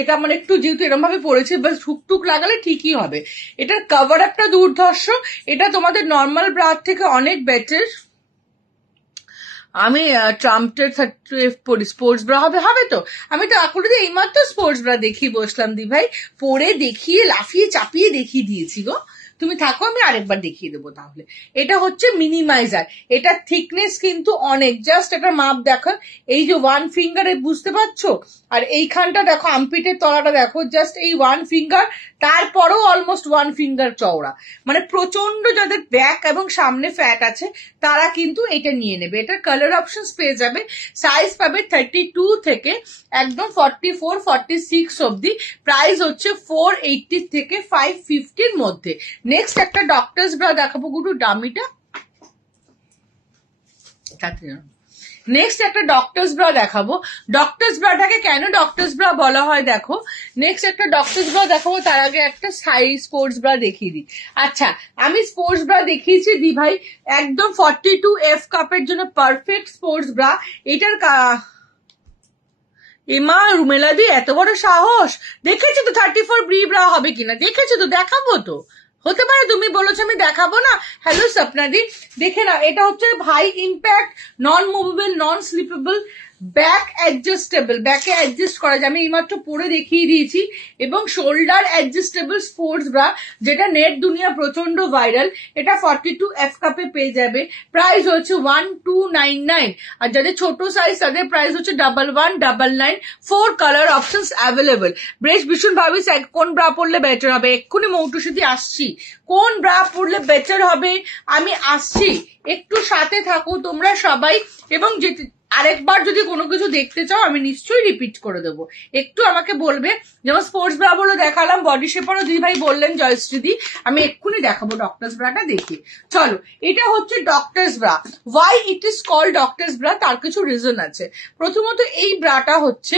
এটা আমার একটু যেহেতু এরকম ভাবে পড়েছে, বাস ঠুকটুক লাগালে ঠিকই হবে। এটার কভার আপটা দুর্ধর্ষ, এটা তোমাদের নর্মাল ব্রা থেকে অনেক বেটার। আমি ট্রাম্পটের 30 পরি, স্পোর্টস ব্রা হবে তো, আমি তো আকুড়িতে এইমাত্র স্পোর্টস ব্রা দেখিয়ে বসলাম দি ভাই, পরে দেখিয়ে লাফিয়ে চাপিয়ে দেখিয়ে দিয়েছি গো। তুমি থাকো, আমি আরেকবার দেখিয়ে দেবো তাহলে। এটা হচ্ছে মিনিমাইজার, এটা থিকনেস কিন্তু অনেক, জাস্ট একটা মাপ দেখো, এই যে 1 ফিঙ্গারে বুঝতে পারছো, আর এইখানটা দেখো আর্মপিটের তলাটা দেখো, জাস্ট এই 1 ফিঙ্গার, তারপরেও অলমোস্ট 1 ফিঙ্গার চওড়া, মানে প্রচন্ড যাদের ব্যাক এবং সামনে ফ্যাট আছে তারা কিন্তু এটা নিয়ে নেবে। এটার কালার অপশনস পেয়ে যাবে, সাইজ পাবে 32 থেকে একদম 44, 46 অব্দি। প্রাইস হচ্ছে 480 থেকে 550 মধ্যে। নেক্সট একটা ডক্টরস ব্রা দেখাবো গুরু, ডামিটা নেক্সট একটা ডক্টরস ব্রা দেখাবো। ডক্টরস ব্রাটাকে কেন ডক্টরস ব্রা বলা হয় দেখো, নেক্সট একটা ডক্টরস ব্রা দেখাবো, তার আগে একটা স্পোর্টস ব্রা দেখিয়ে দিই। আচ্ছা, আমি স্পোর্টস ব্রা দেখিয়েছি দি ভাই, একদম 42F কাপের জন্য পারফেক্ট স্পোর্টস ব্রা। এটার এমা রুমেলা দি এত বড় সাহস, দেখেছো তো 34 ব্রা হবে কিনা, দেখেছো তো, দেখাবো তো, হতে পারে তুমি বলেছো আমি দেখাবো না। হ্যালো স্বপ্নাদি, দেখে না, এটা হচ্ছে হাই ইম্প্যাক্ট, নন মুভেবল, নন স্লিপেবল, ব্যাক অ্যাডজাস্টেবল, ব্যাকে অ্যাডজাস্ট করা যায়, আমি এইমাত্র পরে দেখিয়ে দিয়েছি, এবং শোল্ডার অ্যাডজাস্টেবল স্পোর্টস ব্রা, যেটা নেট দুনিয়া প্রচন্ড ভাইরাল। এটা 42F কাপে পেয়ে যাবে, প্রাইস হচ্ছে 1299, আর যাদের ছোট সাইজ তাদের প্রাইস হচ্ছে 1199। 4 কালার অপশনস অ্যাভেলেবল। বেশ ভীষণ ভাবিস কোন ব্রা পরলে বেটার হবে, এক্ষুনি মৌটুসিদি আসছি, কোন ব্রা পরলে বেটার হবে আমি আসছি, একটু সাথে থাকো তোমরা সবাই। এবং আরেকবার যদি কোনো কিছু দেখতে চাও আমি নিশ্চয়ই রিপিট করে দেবো, একটু আমাকে বলবে। যেমন স্পোর্টস ব্রা বলে দেখালাম, বডি শেপারও দিদি ভাই বললেন জয়শ্রীদি, আমি এক্ষুনি দেখাবো ডক্টরস ব্রাটা দেখে। চলো, এটা হচ্ছে doctors bra. Why it is called doctors bra, তার কিছু রিজন আছে। প্রথমত এই ব্রাটা হচ্ছে,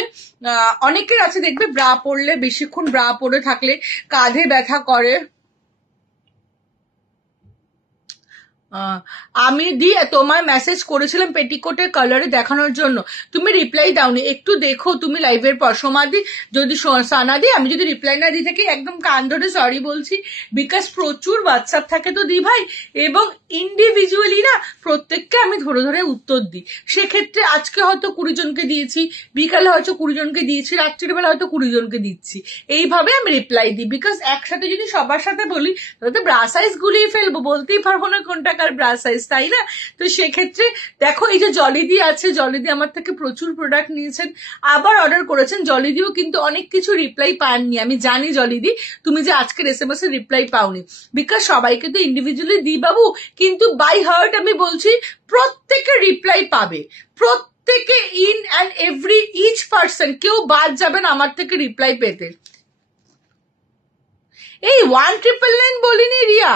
অনেকের আছে দেখবে ব্রা পরলে, বেশিক্ষণ ব্রা পরে থাকলে কাঁধে ব্যথা করে। আমি দিয়ে তোমায় মেসেজ করেছিলাম পেটিকোটের কালারে দেখানোর জন্য, তুমি রিপ্লাই দাওনি, একটু দেখো তুমি লাইভের পর। সমাধি যদি সানাদি, আমি যদি রিপ্লাই না দিয়ে থাকি একদম কান ধরে সরি বলছি, বিকজ প্রচুর হোয়াটসঅ্যাপ থাকে তো দি ভাই, এবং ইন্ডিভিজুয়ালি না প্রত্যেককে আমি ধরে ধরে উত্তর দিই। সেক্ষেত্রে আজকে হয়তো 20 জনকে দিয়েছি, বিকালে হয়তো 20 জনকে দিয়েছি, রাত্রির বেলা হয়তো 20 জনকে দিচ্ছি, এইভাবে আমি রিপ্লাই দিই। বিকজ একসাথে যদি সবার সাথে বলি তাহলে তো ব্রা সাইজ গুলিয়ে ফেলবো, বলতেই পারবো না কোনটা আর ব্রা সাইজ, তাই না? তো সেক্ষেত্রে দেখো এই যে জলিদি আছে, জলিদি আমার থেকে প্রচুর প্রোডাক্ট নিয়েছেন, আবার অর্ডার করেছেন। জলিদিও কিন্তু অনেক কিছু রিপ্লাই পাননি, আমি জানি জলিদি তুমি যে আজকের SMS এর রিপ্লাই পাওনি, বিকজ সবাইকে তো ইন্ডিভিজুয়ালি দিই বাবু, কিন্তু বাই হার্ট আমি বলছি প্রত্যেকে রিপ্লাই পাবে, প্রত্যেকে in and every each person, কেউ বাদ যাবেন আমার থেকে রিপ্লাই পেতে। এই 1999 বলিনি রিয়া,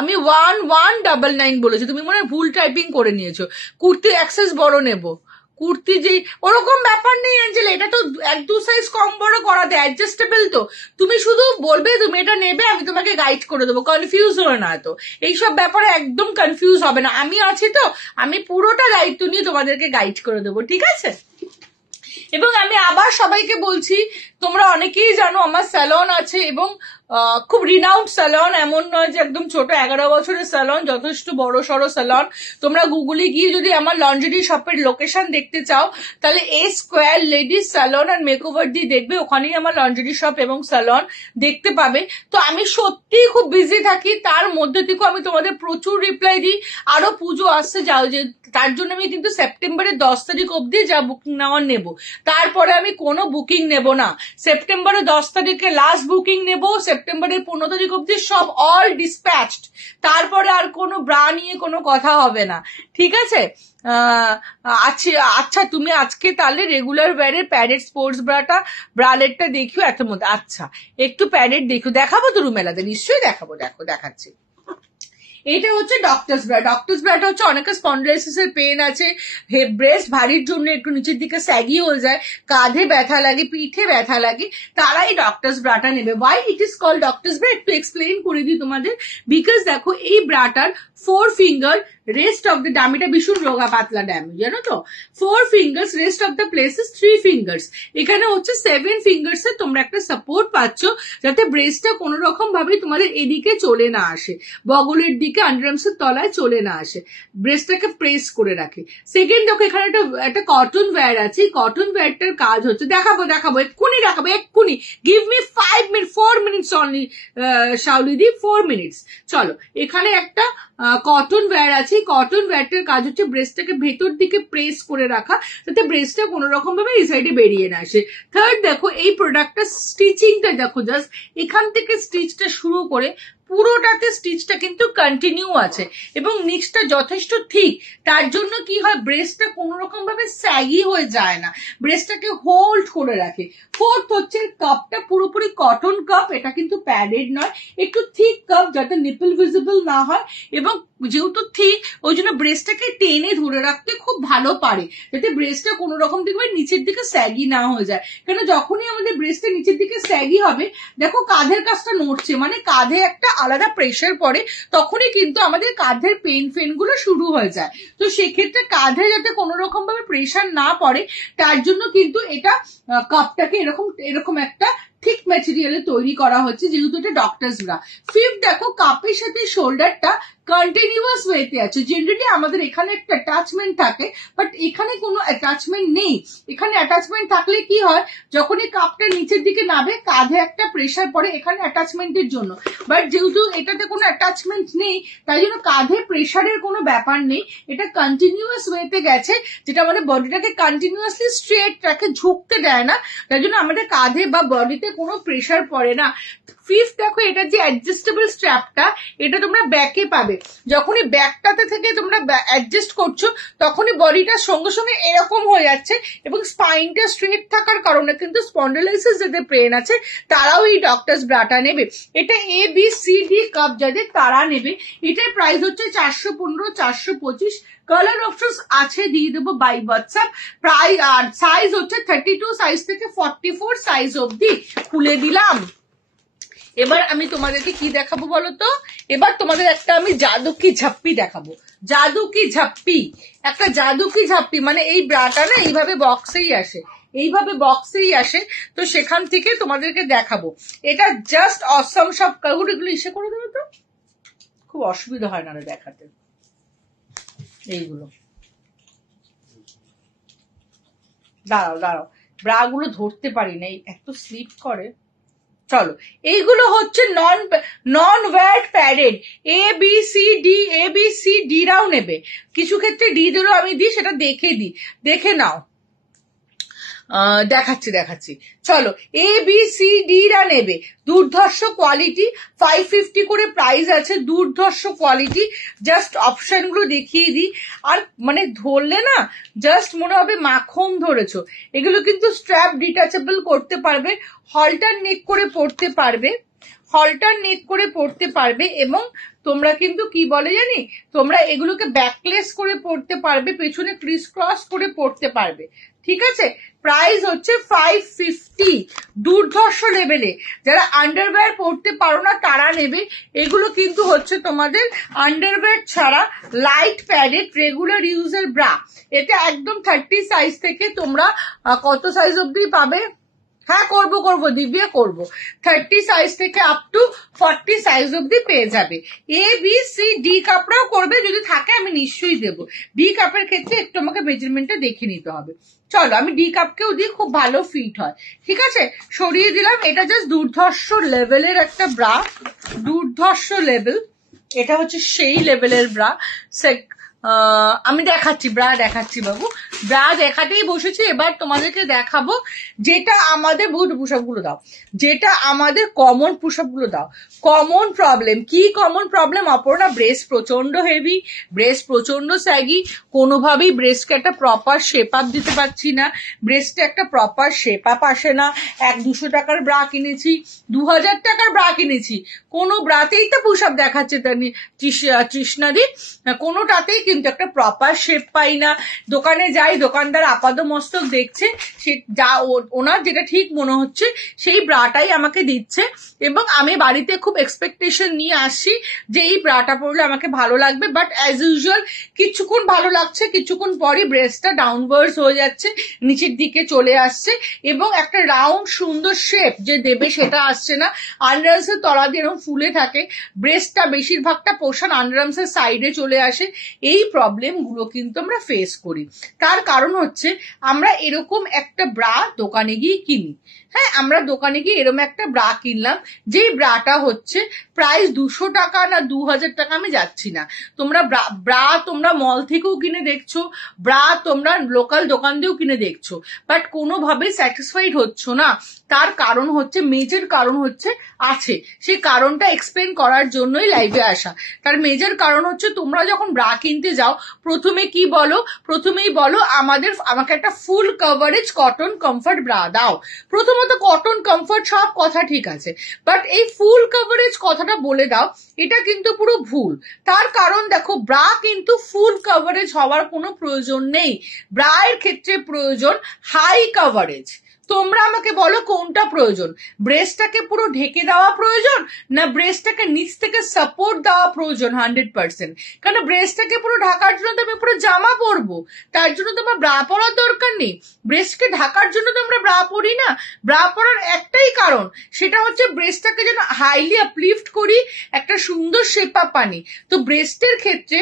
আমি 1199 বলেছি, তুমি মনে হয় ভুল টাইপিং করে নিয়েছো। কুর্তি অ্যাক্সেস বড় নেব, কুর্তি যে ওরকম ব্যাপার নেই অ্যাঞ্জেলা, এটা তো 1-2 সাইজ কম বড় করা দেয়, অ্যাডজাস্টেবল। তো তুমি শুধু বলবে তুমি এটা নেবে, আমি তোমাকে গাইড করে দেবো, কনফিউজ হবে না। তো এইসব ব্যাপারে একদম কনফিউজ হবে না, আমি আছি তো, আমি পুরোটা দায়িত্ব নিয়ে তোমাদেরকে গাইড করে দেবো, ঠিক আছে? এবং আমি আবার সবাইকে বলছি, তোমরা অনেকেই জানো আমার স্যালন আছে, এবং খুব রিনাউন্ড স্যালন, এমন নয় যে একদম ছোট, 11 বছরের স্যালন, যথেষ্ট বড় সড়ো স্যালন। তোমরা গুগলে গিয়ে যদি আমার লন্ড্রি শপের লোকেশন দেখতে চাও, তাহলে A square ladies salon and makeover দিয়ে দেখবে, ওখানেই আমার লন্ড্রি শপ এবং স্যালন দেখতে পাবে। তো আমি সত্যিই খুব বিজি থাকি, তার মধ্যে থেকেও আমি তোমাদের প্রচুর রিপ্লাই দিই। আরো পুজো আসছে, যাও যে তার জন্য আমি কিন্তু সেপ্টেম্বরের 10 তারিখ অব্দি যা বুকিং নেওয়ার নেবো, তারপরে আমি কোনো বুকিং নেব না। সেপ্টেম্বরের 10 তারিখে লাস্ট বুকিং নেব, সেপ্টেম্বরের 15 তারিখ অব্দি সব অল ডিসপ্যাচড, তারপরে আর কোনো ব্রা নিয়ে কোনো কথা হবে না, ঠিক আছে? আচ্ছা তুমি আজকে তাহলে রেগুলার ওয়্যারের প্যাডেড স্পোর্টস ব্রালেটটা দেখিও এত মধ্যে। আচ্ছা একটু প্যাডেড দেখো, দেখাবো তো রুমেলাতে, নিশ্চয়ই দেখাবো, দেখো দেখাচ্ছি। এটা হচ্ছে ডক্টরস ব্রা। ডক্টরস ব্রাটা হচ্ছে অনেকে স্পন্ডাইলাইসিস এর পেন আছে, ব্রেস্ট ভারীর জন্য একটু নিচের দিকে স্যাগি হয়ে যায়, কাঁধে ব্যথা লাগে, পিঠে ব্যথা লাগে, তারাই ডক্টরস ব্রাটা নেবে। Why it is called doctors bra একটু এক্সপ্লেইন করে দিই তোমাদের। বিকজ দেখো এই ব্রাটার 4 ফিঙ্গার রেস্ট অফ দ্য ডামিটা ভীষণ রোগা পাতলা ড্যাম, জানো তো? 4 fingers rest of the places 3 fingers, এখানে হচ্ছে 7 ফিঙ্গার্স এ তোমরা একটা সাপোর্ট পাচ্ছ, যাতে ব্রেস্টটা কোনো রকম ভাবে তোমাদের এদিকে চলে না আসে, বগলের দিকে আন্ডারআর্মস এর তলায় চলে না আসে, ব্রেস্টটাকে প্রেস করে রাখে। সেকেন্ড দেখো এখানে একটা কটন ওয়্যার আছে, কটন ওয়্যারটার কাজ হচ্ছে, দেখাবো এক্ষুনি দেখাবো, এক্ষুনি, give me 5 minute 4 minutes only শাওলিদি, 4 মিনিটস। চলো, এখানে একটা কটন ওয়্যার আছে, কটন ওয়্যারটার কাজ হচ্ছে ব্রেস্টটাকে ভেতর দিকে প্রেস করে রাখা, যাতে ব্রেস্টটা কোনো রকম ভাবে এই সাইডে বেরিয়ে না আসে। থার্ড দেখো এই প্রোডাক্টটা স্টিচিংটা দেখো, জাস্ট এখান থেকে স্টিচটা শুরু করে পুরোটাতে স্টিচটা কিন্তু কন্টিনিউ আছে, এবং নিচটা যথেষ্ট থিক, তার জন্য কি হয় ব্রেস্টটা কোনো রকম ভাবে স্যাগি হয়ে যায় না, ব্রেস্টটাকে হোল্ড করে রাখে। ফোর্থ হচ্ছে কাপটা পুরোপুরি কটন কাপ, এটা কিন্তু প্যাডেড নয়, একটু থিক কাপ, যাতে নিপল ভিজিবল না হয়, এবং যেহেতু থিক ওই জন্য ব্রেস্টটাকে টেনে ধরে রাখতে খুব ভালো পারে, যাতে ব্রেস্টটা কোনো রকম দেখবে নিচের দিকে স্যাগি না হয়ে যায়। কেন যখনই আমাদের ব্রেস্টটা নিচের দিকে স্যাগি হবে, দেখো কাঁধের কাছটা নড়ছে, মানে কাঁধে একটা আলাদা প্রেশার পড়ে, তখনই কিন্তু আমাদের কাঁধের পেন গুলো শুরু হয়ে যায়। তো সেক্ষেত্রে কাঁধে যাতে কোনো রকম ভাবে প্রেশার না পড়ে, তার জন্য কিন্তু এটা কাপটাকে এরকম একটা থিক ম্যাটেরিয়ালে তৈরি করা হচ্ছে, যেহেতু এটা ডক্টরস ব্রা। ফিফথ দেখো কাপের সাথে শোল্ডারটা কন্টিনিউয়াস ওয়েতে আছে। জেনারেলি আমাদের এখানে একটা অ্যাটাচমেন্ট থাকে, বাট এখানে কোনো অ্যাটাচমেন্ট নেই। এখানে অ্যাটাচমেন্ট থাকলে কি হয়, যখন এই কাপটা নিচের দিকে নামে কাঁধে একটা প্রেশার পড়ে এখানে অ্যাটাচমেন্টের জন্য, বাট যেহেতু এটাতে কোনো অ্যাটাচমেন্ট নেই, তাই জন্য কাঁধে প্রেশারের কোনো ব্যাপার নেই, এটা কন্টিনিউয়াস ওয়েতে গেছে, যেটা আমাদের বডিটাকে কন্টিনিউয়াসলি স্ট্রেট রাখে, ঝুঁকতে দেয় না, তাই জন্য আমাদের কাঁধে বা বডিতে কোনো প্রেশার পড়ে না। ফিফথ দেখো এটা যে অ্যাডজাস্টেবল স্ট্র্যাপটা, এটা তোমরা ব্যাকে পাবে, যখনই ব্যাকটাতে থেকে তোমরা অ্যাডজাস্ট করছো, তখনই বডিটা সঙ্গে সঙ্গে এরকম হয়ে যাচ্ছে, এবং স্পাইনটা স্ট্রেট থাকার কারণে কিন্তু স্পন্ডাইলাইসিস যাদের পেন আছে তারাও এই ডক্টরস ব্রাটা নেবে। এটা ABCD কাপ যাদের তারা নেবে। এটার প্রাইস হচ্ছে 415, 425, কালার অপশনস আছে, দিয়ে দেবো বাই হোয়াটসঅ্যাপ। প্রাইস আর সাইজ হচ্ছে 32 সাইজ থেকে 44 সাইজ অব্দি খুলে দিলাম। এবার আমি তোমাদেরকে কি দেখাবো বলো তো, এবার তোমাদের একটা আমি জাদু কি ঝাপ্পি দেখাবো। জাদু কি ঝাপ্পি, একটা জাদু কি ঝাপ্পি, মানে এই ব্রাটা না এইভাবে বক্সেই আসে, এইভাবে বক্সেই আসে, তো সেখান থেকে তোমাদেরকে দেখাবো। এটা জাস্ট অসম। সব কাগুলো ইসে করে দেবে তো, খুব অসুবিধা হয় না দেখাতে। এইগুলো দাঁড়াও ব্রা গুলো ধরতে পারি না, এত স্লিপ করে। চলো, এইগুলো হচ্ছে নন wired padded, A B C D রাও নেবে, কিছু ক্ষেত্রে ডি দেরও আমি দিই, সেটা দেখে নাও, দেখাচ্ছি। চলো, এ বি সি ডি রা নেবে, দুর্ধর্ষ কোয়ালিটি, 550 করে প্রাইস আছে, দুর্ধর্ষ কোয়ালিটি। জাস্ট অপশন গুলো দেখিয়ে দিই, আর মানে ধরলে না জাস্ট মনে হবে মাখন ধরেছো। এগুলো কিন্তু স্ট্র্যাপ ডিটাচেবল করতে পারবে, হলটার নেক করে পড়তে পারবে, এবং তোমরা কিন্তু কি বলে জানি, তোমরা এগুলোকে ব্যাকলেস করে পড়তে পারবে, পেছনে ক্রিস ক্রস করে পড়তে পারবে। ঠিক আছে, প্রাইস হচ্ছে 550, দুর্ধর্ষ লেভেলে। যারা আন্ডারওয়্যার পড়তে পারো না তারা নেবে। এগুলো কিন্তু হচ্ছে তোমাদের আন্ডারওয়্যার ছাড়া লাইট প্যাডেড রেগুলার ইউজের ব্রা। এটা একদম 30 সাইজ থেকে তোমরা কত সাইজ অব্দি পাবে? হ্যাঁ, করবো দিব্যা, করবো। 30 সাইজ থেকে আপ টু 40 সাইজ অব্দি পেয়ে যাবে। এ বি সি ডি কাপড়াও করবে, যদি থাকে আমি নিশ্চয়ই দেবো। ডি কাপের ক্ষেত্রে একটু আমাকে মেজারমেন্টটা দেখে নিতে হবে। চলো, আমি ডি কাপকেও দিই, খুব ভালো ফিট হয়। ঠিক আছে, সরিয়ে দিলাম। এটা জাস্ট দুর্ধর্ষ লেভেলের একটা ব্রা, দুর্ধর্ষ লেভেল। এটা হচ্ছে সেই লেভেলের ব্রা। আমি দেখাচ্ছি, ব্রা দেখাচ্ছি বাবু, ব্রা দেখাতেই বসেছি। এবার তোমাদেরকে দেখাবো যেটা আমাদের পুশআপ গুলো দাও, যেটা আমাদের কমন পুশআপ গুলো দাও। কমন প্রবলেম কি? কমন প্রবলেম অপর্ণা, ব্রেস্ট প্রচন্ড হেভি, ব্রেস্ট প্রচন্ড স্যাগি, কোনোভাবেই ব্রেস্টকে একটা প্রপার শেপ আপ দিতে পারছি না, ব্রেস্টে একটা প্রপার শেপ আপ আসে না। 100-200 টাকার ব্রা কিনেছি, 2000 টাকার ব্রা কিনেছি, কোনো ব্রাতেই তো পুশআপ দেখাচ্ছে তৃষ্ণাদি, কোনোটাতেই কিন্তু একটা প্রপার শেপ পাই না। দোকানে যাই, দোকানদার আপাদমস্তক দেখছে, সে যা ওনার যেটা ঠিক মনে হচ্ছে সেই ব্রাটাই আমাকে দিচ্ছে, এবং আমি বাড়িতে খুব এক্সপেকটেশন নিয়ে আসি যে এই ব্রাটা পরলে আমাকে ভালো লাগবে। বাট অ্যাজ ইউজুয়াল কিছুক্ষণ ভালো লাগছে, কিছুক্ষণ পরই ব্রেস্টটা ডাউনওয়ার্ডস হয়ে যাচ্ছে, নিচের দিকে চলে আসছে, এবং একটা রাউন্ড সুন্দর শেপ যে দেবে সেটা আসছে না। আন্ডারআর্মসের তলা দিয়ে এরকম ফুলে থাকে, ব্রেস্টটা বেশিরভাগটা পোর্শন আন্ডারআর্মসের সাইডে চলে আসে। এই প্রবলেম গুলো কিন্তু আমরা ফেস করি। তার কারণ হচ্ছে আমরা এরকম একটা ব্রা দোকানে গিয়ে কিনি। হ্যাঁ, আমরা দোকানে গিয়ে এরকম একটা ব্রা কিনলাম, যেই ব্রাটা হচ্ছে প্রাইস 200 টাকা না 2000 টাকা, আমি যাচ্ছি না। তোমরা ব্রা তোমরা মল থেকেও কিনে দেখছো, ব্রা তোমরা লোকাল দোকান দিয়েও কিনে দেখছো, বাট কোনোভাবেই স্যাটিসফাইড হচ্ছ না। তার কারণ হচ্ছে, মেজর কারণ হচ্ছে আছে, সেই কারণটা এক্সপ্লেন করার জন্যই লাইভে আসা। তার মেজর কারণ হচ্ছে, তোমরা যখন ব্রা কিনতে যাও প্রথমে কি বলো? প্রথমেই বলো আমাকে একটা ফুল কভারেজ কটন কমফর্ট ব্রা দাও। প্রথমত কটন কমফর্ট সব কথা ঠিক আছে, বাট এই ফুল কভারেজ কথাটা বলে দাও, এটা কিন্তু পুরো ভুল। তার কারণ দেখো, ব্রা কিন্তু ফুল কভারেজ হওয়ার কোনো প্রয়োজন নেই। ব্রা এর ক্ষেত্রে প্রয়োজন হাই কভারেজ। তোমরা আমাকে বলো কোনটা প্রয়োজন? ব্রেস্টটাকে পুরো ঢেকে দেওয়া প্রয়োজন, না ব্রেস্টটাকে নিচ থেকে সাপোর্ট দেওয়া প্রয়োজন 100%? কারণ ব্রেস্টটাকে পুরো ঢাকার জন্য তো আমি পুরো জামা পরবো, তার জন্য তোমার ব্রা পরার দরকার নেই। ব্রেস্টকে ঢাকার জন্য তো আমরা ব্রা পরি না। ব্রা পরার একটাই কারণ, সেটা হচ্ছে ব্রেস্টটাকে যেন হাইলি আপলিফট করি, একটা সুন্দর শেপ আপ আনি। তো ব্রেস্টের ক্ষেত্রে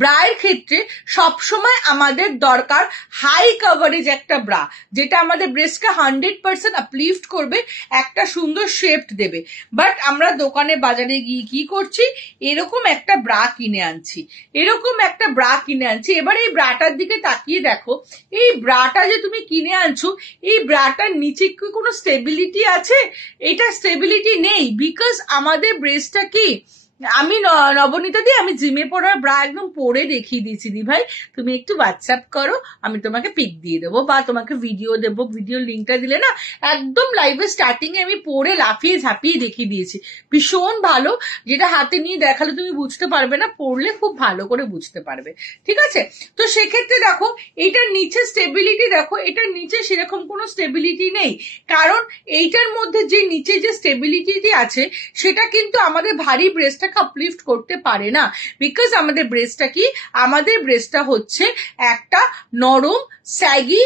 ব্রায়ের ক্ষেত্রে সবসময় আমাদের দরকার হাই কভারেজ একটা ব্রা, যেটা আমাদের ব্রেস্টকে 100% আপলিফট করবে, একটা সুন্দর শেপ দেবে। বাট আমরা দোকানে বাজারে গিয়ে কি করছি? এরকম একটা ব্রা কিনে আনছি, এবার এই ব্রাটার দিকে তাকিয়ে দেখো, এই ব্রাটা যে তুমি কিনে আনছো, এই ব্রাটার নিচে কি কোনো স্টেবিলিটি আছে? এটা স্টেবিলিটি নেই, বিকজ আমাদের ব্রেস্টটা কি, আমি নবনীতা দি, আমি জিমে পড়ার ব্রা একদম পরে দেখিয়ে দিয়েছি দি ভাই, তুমি একটু হোয়াটসঅ্যাপ করো, আমি তোমাকে পিক দিয়ে দেবো বা তোমাকে ভিডিও দেবো, ভিডিও লিঙ্কটা দিলে না একদম লাইভে স্টার্টিং এ আমি পরে লাফিয়ে ঝাঁপিয়ে দেখিয়ে দিয়েছি, ভীষণ ভালো। যেটা হাতে নিয়ে দেখালে তুমি বুঝতে পারবে না, পড়লে খুব ভালো করে বুঝতে পারবে। ঠিক আছে, তো সেক্ষেত্রে দেখো এইটার নিচে স্টেবিলিটি দেখো, এটার নিচে সেরকম কোনো স্টেবিলিটি নেই, কারণ এইটার মধ্যে যে নিচে যে স্টেবিলিটি আছে সেটা কিন্তু আমাদের ভারী ব্রেস্টটা আপলিফট করতে পারে না। বিকজ আমাদের ব্রেস্টটা কি, আমাদের ব্রেস্টটা হচ্ছে একটা নরম স্যাগি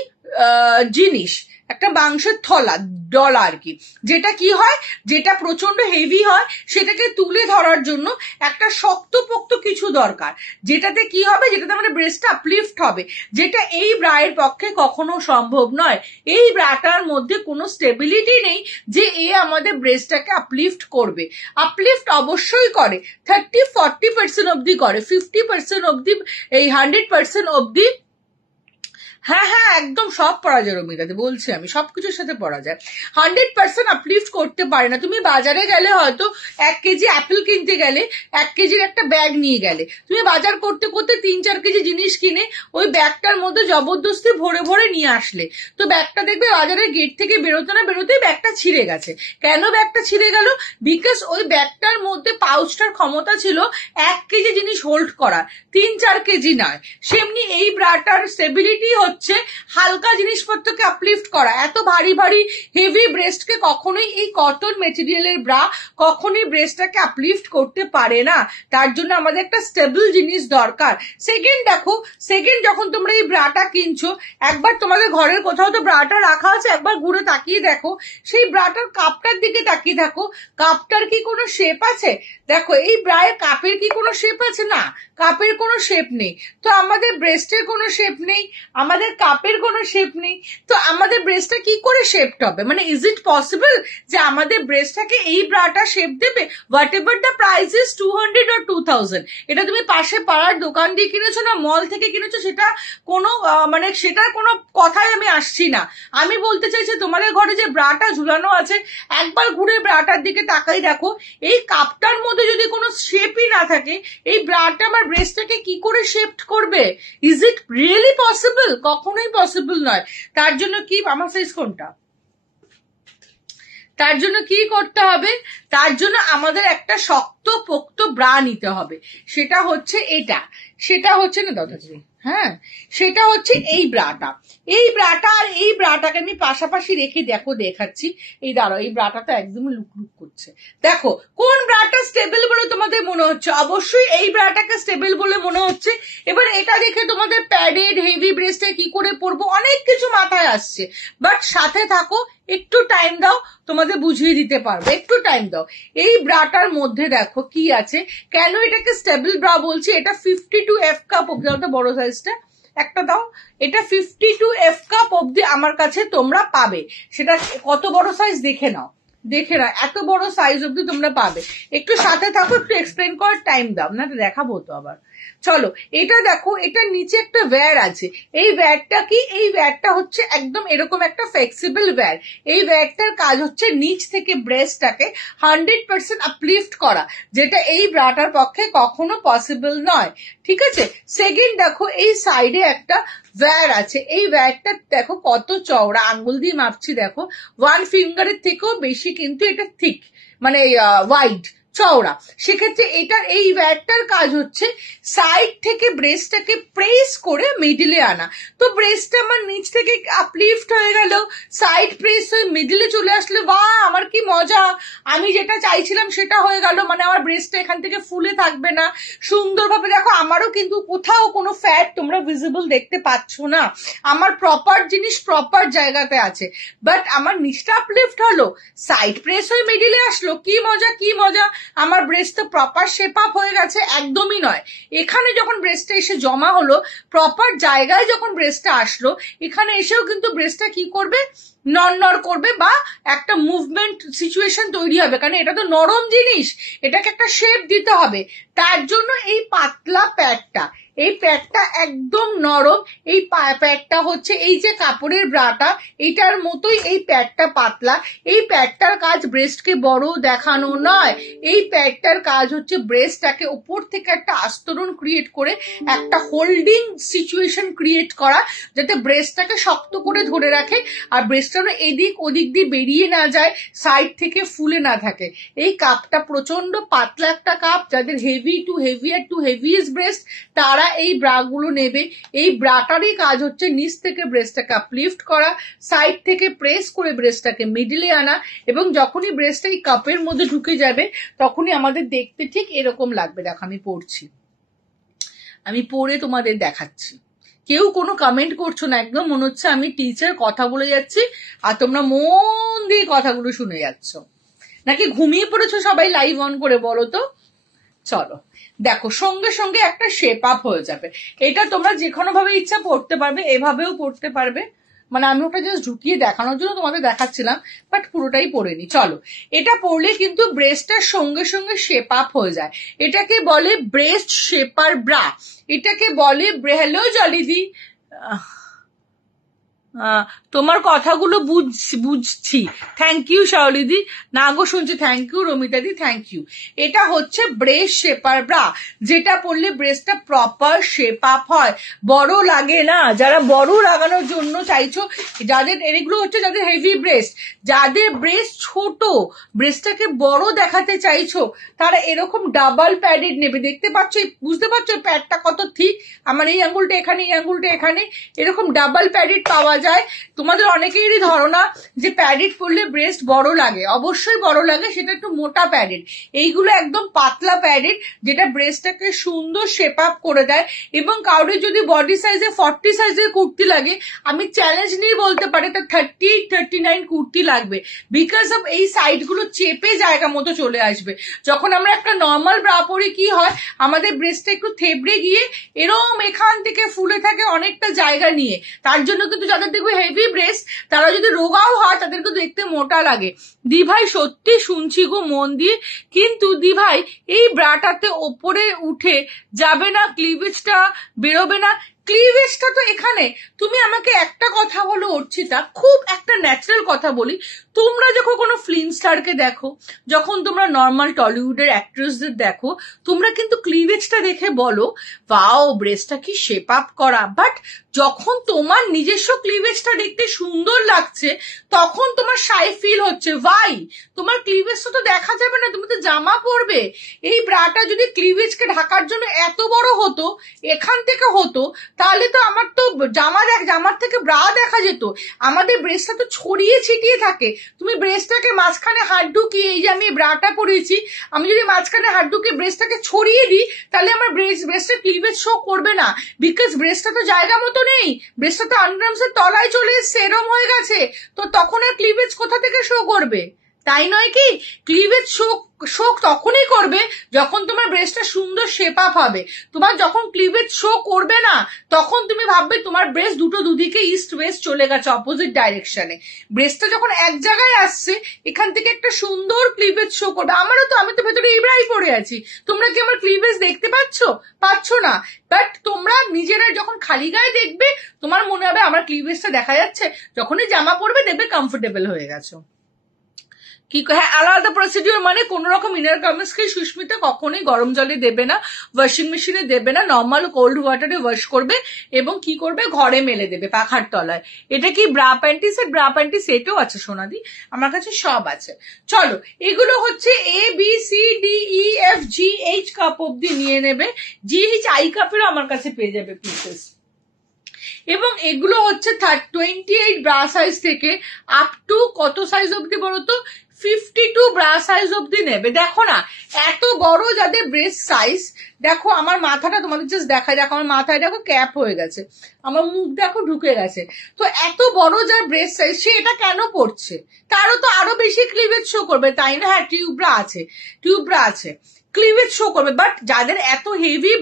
জিনিস, একটা মাংসের থলা ডলা আর কি, যেটা কি হয়, যেটা প্রচন্ড হেভি হয়, সেটাকে তুলে ধরার জন্য একটা শক্তপোক্ত কিছু দরকার, যেটাতে কি হবে, যেটাতে আমাদের ব্রেস্টটা আপলিফট হবে, যেটা এই ব্রায়ের পক্ষে কখনো সম্ভব নয়। এই ব্রাটার মধ্যে কোনো স্টেবিলিটি নেই যে এ আমাদের ব্রেস্টটাকে আপলিফট করবে। আপলিফট অবশ্যই করে, 30-40% অব্দি করে, 50% অব্দি, এই 100% অব্দি। হ্যাঁ হ্যাঁ একদম সব পড়া যায় রমিতাতে, বলছি আমি সবকিছুর সাথে পড়া যায়। 100% আপলিফট করতে পারে না। তুমি বাজারে গেলে হয়তো 1 কেজি অ্যাপেল কিনতে গেলে 1 কেজির একটা ব্যাগ নিয়ে গেলে, তুমি বাজার করতে করতে 3-4 কেজি জিনিস কিনে ওই ব্যাগটার মধ্যে জবরদস্তি ভরে ভরে নিয়ে আসলে, তো ব্যাগটা দেখবে বাজারের গেট থেকে বেরোতে না বেরোতেই ব্যাগটা ছিঁড়ে গেছে। কেন ব্যাগটা ছিঁড়ে গেল? বিকজ ওই ব্যাগটার মধ্যে পাউচটার ক্ষমতা ছিল 1 কেজি জিনিস হোল্ড করার, 3-4 কেজি নয়। সেমনি এই ব্রাটার স্টেবিলিটি হচ্ছে হালকা জিনিসপত্রকে আপলিফট করা। এত ভারী ভারী হেভি ব্রেস্টকে কখনোই এই কটন মেটেরিয়ালের ব্রা কখনোই ব্রেস্টটাকে আপলিফট করতে পারে না। তার জন্য আমাদের একটা স্টেবল জিনিস দরকার। সেকেন্ড দেখো, সেকেন্ড যখন তোমরা এই ব্রাটা কিনছো, একবার তোমাদের ঘরের কোথাও তো ব্রাটা রাখা আছে, একবার ঘুরে তাকিয়ে দেখো, সেই ব্রাটার কাপটার দিকে তাকিয়ে থাকো, কাপটার কি কোনো শেপ আছে? দেখো এই ব্রায়ের কাপের কি কোনো শেপ আছে? না, কাপের কোনো শেপ নেই। তো আমাদের ব্রেস্টের কোনো শেপ নেই, আমাদের কাপের কোনো শেপ নেই, তো আমাদের ব্রেস্টটা কি করে শেপড হবে? মানে ইজ ইট পসিবল যে আমাদের ব্রেস্টটাকে এই ব্রাটা শেপ দেবে? What ever the price is 200 or 2000, এটা তুমি পাশে পাড়ার দোকান দিয়ে কিনেছো না মল থেকে কিনেছো, সেটা কোনো মানে সেটার কোনো কথাই আমি আসছি না। আমি বলতে চাইছি তোমাদের ঘরে যে ব্রাটা ঝুলানো আছে, একবার ঘুরে ব্রাটার দিকে তাকাই দেখো, এই কাপটার মধ্যে যদি কোনো শেপই না থাকে, এই ব্রাটা আমার ব্রেস্টটাকে কি করে শেপড করবে? Is it really possible? কখনোই পসিবল নয়। তার জন্য কি, আমার সাইজ কোনটা, তার জন্য কি করতে হবে? তার জন্য আমাদের একটা শক্ত পোক্ত ব্রা নিতে হবে। সেটা হচ্ছে এটা, সেটা হচ্ছে না দাদাজি, হ্যাঁ সেটা হচ্ছে এই ব্রাটা। এই ব্রাটা আর এই ব্রাটাকে আমি পাশাপাশি রেখে দেখো দেখাচ্ছি। এই দাঁড়াও, এই ব্রাটাটা একদম লুকলুক করছে। দেখো কোন ব্রাটা স্টেবল বলে তোমাদের মনে হচ্ছে? অবশ্যই এই ব্রাটাকে স্টেবল বলে মনে হচ্ছে। এবার এটা দেখে তোমাদের প্যাডেড হেভি ব্রেস্টে কি করে পরবো অনেক কিছু মাথায় আসছে, বাট সাথে থাকো, একটু টাইম দাও, তোমাদের বুঝিয়ে দিতে পারবো, একটু টাইম দাও। এই ব্রাটার মধ্যে দেখো কি আছে, কেন এটাকে স্টেবল ব্রা বলছি। এটা 52F কাপ অব্দি, ওটা বড় সাইজটা একটা দাও, এটা 52F কাপ অব্দি আমার কাছে তোমরা পাবে। সেটা কত বড় সাইজ দেখে নাও, দেখে না, এত বড় সাইজ অব্দি তোমরা পাবে। একটু সাথে থাকো, একটু এক্সপ্লেন করার টাইম দাও, না দেখাবো তো আবার। চলো এটা দেখো, এটার নিচে একটা ওয়্যার আছে। এই ওয়্যারটা কি? এই ওয়্যারটা হচ্ছে একদম এরকম একটা ফ্লেক্সিবল ওয়্যার। এই ওয়্যারটার কাজ হচ্ছে নিচ থেকে ব্রেস্টটাকে 100% আপলিফট করা, যেটা এই ব্রাটার পক্ষে কখনো পসিবল নয়। ঠিক আছে, সেকেন্ড দেখো এই সাইডে একটা ওয়্যার আছে। এই ওয়্যারটা দেখো কত চওড়া, আঙ্গুল দিয়ে মাপছি দেখো, 1 ফিঙ্গারের থেকেও বেশি কিন্তু এটা থিক, মানে ওয়াইড, চওড়া। সেক্ষেত্রে এটার এই ওয়্যারটার কাজ হচ্ছে সাইড থেকে ব্রেস্টটাকে প্রেস করে মিডলে আনা। তো ব্রেস্টটা আমার নিচ থেকে আপলিফট হয়ে গেল, সাইড প্রেস হয়ে মিডলে চলে আসলে, বাহ আমার কি মজা, আমি যেটা চাইছিলাম সেটা হয়ে গেল। মানে আমার ব্রেস্টটা এখান থেকে ফুলে থাকবে না, সুন্দরভাবে দেখো। আমারও কিন্তু কোথাও কোনো ফ্যাট তোমরা ভিজিবল দেখতে পাচ্ছ না, আমার প্রপার জিনিস প্রপার জায়গাতে আছে। বাট আমার নিচটা আপলিফট হলো, সাইড প্রেস হয়ে মিডলে আসলো, কি মজা কি মজা, আমার ব্রেস্ট তো প্রপার শেপ আপ হয়ে গেছে। একদমই নয়, এখানে যখন ব্রেস্টটা এসে জমা হলো, প্রপার জায়গায় যখন ব্রেস্টটা আসলো, এখানে এসেও কিন্তু ব্রেস্টটা কি করবে, নড় করবে, বা একটা মুভমেন্ট সিচুয়েশন তৈরি হবে, কারণ এটা তো নরম জিনিস, এটাকে একটা শেপ দিতে হবে। তার জন্য এই পাতলা প্যাডটা, এই প্যাডটা একদম নরম। এই প্যাডটা হচ্ছে এই যে কাপড়ের ব্রাটা, এটার মতোই এই প্যাডটা পাতলা। এই প্যাডটার কাজ ব্রেস্টকে বড় দেখানো নয়, এই প্যাডটার কাজ হচ্ছে ব্রেস্টটাকে উপর থেকে একটা আস্তরণ ক্রিয়েট করে একটা হোল্ডিং সিচুয়েশন ক্রিয়েট করা, যাতে ব্রেস্টটাকে শক্ত করে ধরে রাখে, আর ব্রেস্টটা এদিক ওদিক দিয়ে বেরিয়ে না যায়, সাইড থেকে ফুলে না থাকে। এই কাপটা প্রচন্ড পাতলা একটা কাপ, যাদের হেভি টু হেভিয়েস্ট ব্রেস্ট তারা এই ব্রাগুলো নেবে। এই ব্রাটারই কাজ হচ্ছে নিচ থেকে ব্রেস্টটাকে আপলিফট করা, সাইড থেকে প্রেস করে ব্রেস্টটাকে মিডলে আনা, এবং যখনই ব্রেস্টটা এই কাপের মধ্যে ঢুকে যাবে তখনই আমাদের দেখতে ঠিক এরকম লাগবে। দেখো আমি পরছি, আমি পরে তোমাদের দেখাচ্ছি, কেউ কোনো কমেন্ট করছো না, একদম মনে হচ্ছে আমি টিচার কথা বলে যাচ্ছি আর তোমরা মন দিয়ে কথাগুলো শুনে যাচ্ছ। নাকি ঘুমিয়ে পড়েছো সবাই? লাইভ অন করে বলো তো। চলো দেখো, সঙ্গে সঙ্গে একটা শেপ আপ হয়ে যাবে। এটা তোমরা যে কোনো ভাবে ইচ্ছা পড়তে পারবে, এভাবেও পড়তে পারবে, মানে আমি ওটা জাস্ট ঢুকিয়ে দেখানোর জন্য তোমাদের দেখাচ্ছিলাম, বাট পুরোটাই পড়েনি। চলো, এটা পড়লে কিন্তু ব্রেস্টটার সঙ্গে সঙ্গে শেপ আপ হয়ে যায়। এটাকে বলে ব্রেস্ট শেপার ব্রা। এটাকে বলে হ্যালো জলিদি, তোমার কথাগুলো বুঝছি, থ্যাংক ইউ শাওলিদি। না গো শুনছি, থ্যাংক ইউ রমিতাদি, থ্যাংক ইউ। এটা হচ্ছে ব্রেস্ট শেপার ব্রা, যেটা পরলে ব্রেস্টটা প্রপার শেপ আপ হয়, বড় লাগে না। যারা বড় লাগানোর জন্য চাইছো, যাদের এগুলো হচ্ছে যাদের হেভি ব্রেস্ট, যাদের ব্রেস্ট ছোট, ব্রেস্টটাকে বড় দেখাতে চাইছো, তারা এরকম ডাবল প্যাডেড নেবে। দেখতে পাচ্ছ, বুঝতে পারছো প্যাডটা কত ঠিক? আমার এই আঙ্গুলটা এখানে, এই আঙ্গুলটা এখানে, এরকম ডাবল প্যাডেড পাওয়া যায়। তোমাদের অনেকেরই ধারণা যে প্যাডেড পরলে ব্রেস্ট বড় লাগে, অবশ্যই বড় লাগে, সেটা একটু মোটা প্যাডেড। এইগুলো একদম পাতলা প্যাডেড, যেটা ব্রেস্টটাকে সুন্দর শেপ আপ করে দেয়। এবং কাউরে যদি বডি সাইজে 40 সাইজের কুর্তি লাগে, আমি চ্যালেঞ্জ নিয়ে বলতে পারি তা 30-39 কুর্তি লাগবে, বিকজ অফ এই সাইড গুলো চেপে জায়গা মতো চলে আসবে। যখন আমরা একটা নর্মাল ব্রা পরি কি হয়, আমাদের ব্রেস্টটা একটু থেবড়ে গিয়ে এরকম এখান থেকে ফুলে থাকে অনেকটা জায়গা নিয়ে। তার জন্য কিন্তু যাদের দেখবে হেভি ব্রেস্ট, তারা যদি রোগাও হয়, তাদেরকে দেখতে মোটা লাগে। দি ভাই সত্যি শুনছি গো মন দিয়ে, কিন্তু দি ভাই এই ব্রাটাতে ওপরে উঠে যাবে না, ক্লিভেজটা বেরোবে না। ক্লিভেজটা তো এখানে। তুমি আমাকে একটা কথা বলো অর্চিতা, খুব একটা ন্যাচারাল কথা বলি, তোমরা যখন কোনো ফিল্ম স্টারকে দেখো, যখন তোমরা নর্মাল টলিউডের অ্যাক্ট্রেসদের দেখো, তোমরা কিন্তু ক্লিভেজটা দেখে বলো ওয়াও ব্রেস্টটা কি শেপ আপ করা। বাট যখন তোমার নিজস্ব ক্লিভেজটা দেখতে সুন্দর লাগছে, তখন তোমার শাই ফিল হচ্ছে। ভাই তোমার ক্লিভেজটা তো দেখা যাবে না, তুমি তো জামা পরবে। এই ব্রাটা যদি ক্লিভেজকে ঢাকার জন্য এত বড় হতো, এখান থেকে হতো, তাহলে তো আমার তো জামার থেকে ব্রা দেখা যেত। আমাদের ব্রেস্টটা তো ছড়িয়ে ছিটিয়ে থাকে। তুমি ব্রেস্টটাকে মাঝখানে হাত ঢুকিয়ে, এই যে আমি ব্রাটা পরেছি, আমি যদি মাঝখানে হাত ঢুকিয়ে ব্রেস্টটাকে ছড়িয়ে দিই, তাহলে আমার ব্রেস্টের ক্লিভেজ শো করবে না, বিকজ ব্রেস্টটা তো জায়গা মতো নেই, ব্রেস্টটা তো আন্ডারআর্মসের তলায় চলে এসছে, এরম হয়ে গেছে, তো তখন আর ক্লিভেজ কোথা থেকে শো করবে? তাই নয় কি? ক্লিভেজ শো তখনই করবে যখন তোমার ব্রেস্টটা সুন্দর শেপ আপ হবে। তোমার যখন ক্লিভেজ শো করবে না, তখন তুমি ভাববে তোমার ব্রেস্ট দুটো দুদিকে ইস্ট ওয়েস্ট চলে গেছে, অপোজিট ডাইরেকশনে। ব্রেস্টটা যখন এক জায়গায় আসছে, এখান থেকে একটা সুন্দর ক্লিভেজ শো করবে। আমি তো ভেতরে ইব্রাই পড়ে আছি, তোমরা কি আমার ক্লিভেজ দেখতে পাচ্ছ না? বাট তোমরা নিজেরা যখন খালি গায়ে দেখবে, তোমার মনে হবে আমার ক্লিভেজটা দেখা যাচ্ছে, যখনই জামা পরবে দেখবে কমফোর্টেবল হয়ে গেছো। কি হ্যাঁ, আলাদা প্রসিডিউর, মানে কোন রকম ইনার গার্মেন্টসকে সুস্মিতা কখনোই গরম জলে দেবে না, ওয়াশিং মেশিনে দেবে না, নর্মাল কোল্ড ওয়াটারে ওয়াশ করবে এবং কি করবে, ঘরে মেলে দেবে পাখার তলায়। এটা কি bra panty set? Bra panty সেটও আছে সোনাদি, আমার কাছে সব আছে। চলো, এগুলো হচ্ছে ABCDEFGH কাপ অব্দি নিয়ে নেবে, GH আই কাপেরও আমার কাছে পেয়ে যাবে পিসেস। এবং এগুলো হচ্ছে 28 ব্রা সাইজ থেকে আপ টু কত সাইজ অব্দি বলতো, 52 ব্রা সাইজ অব্দি নেবে। দেখো না, এত বড় যাদের ব্রেস্ট সাইজ, দেখো আমার মাথাটা তোমাদের জাস্ট দেখায়, দেখো আমার মাথায় দেখো ক্যাপ হয়ে গেছে, আমার মুখ দেখো ঢুকে গেছে। তো এত বড় যার ব্রেস্ট সাইজ, সে এটা কেন পড়ছে? তারও তো আরো বেশি ক্লিভেজ শো করবে, তাই না? হ্যাঁ, টিউব ব্রা আছে, ক্লিভেজ শো করবে। বাট যাদের এত হেভি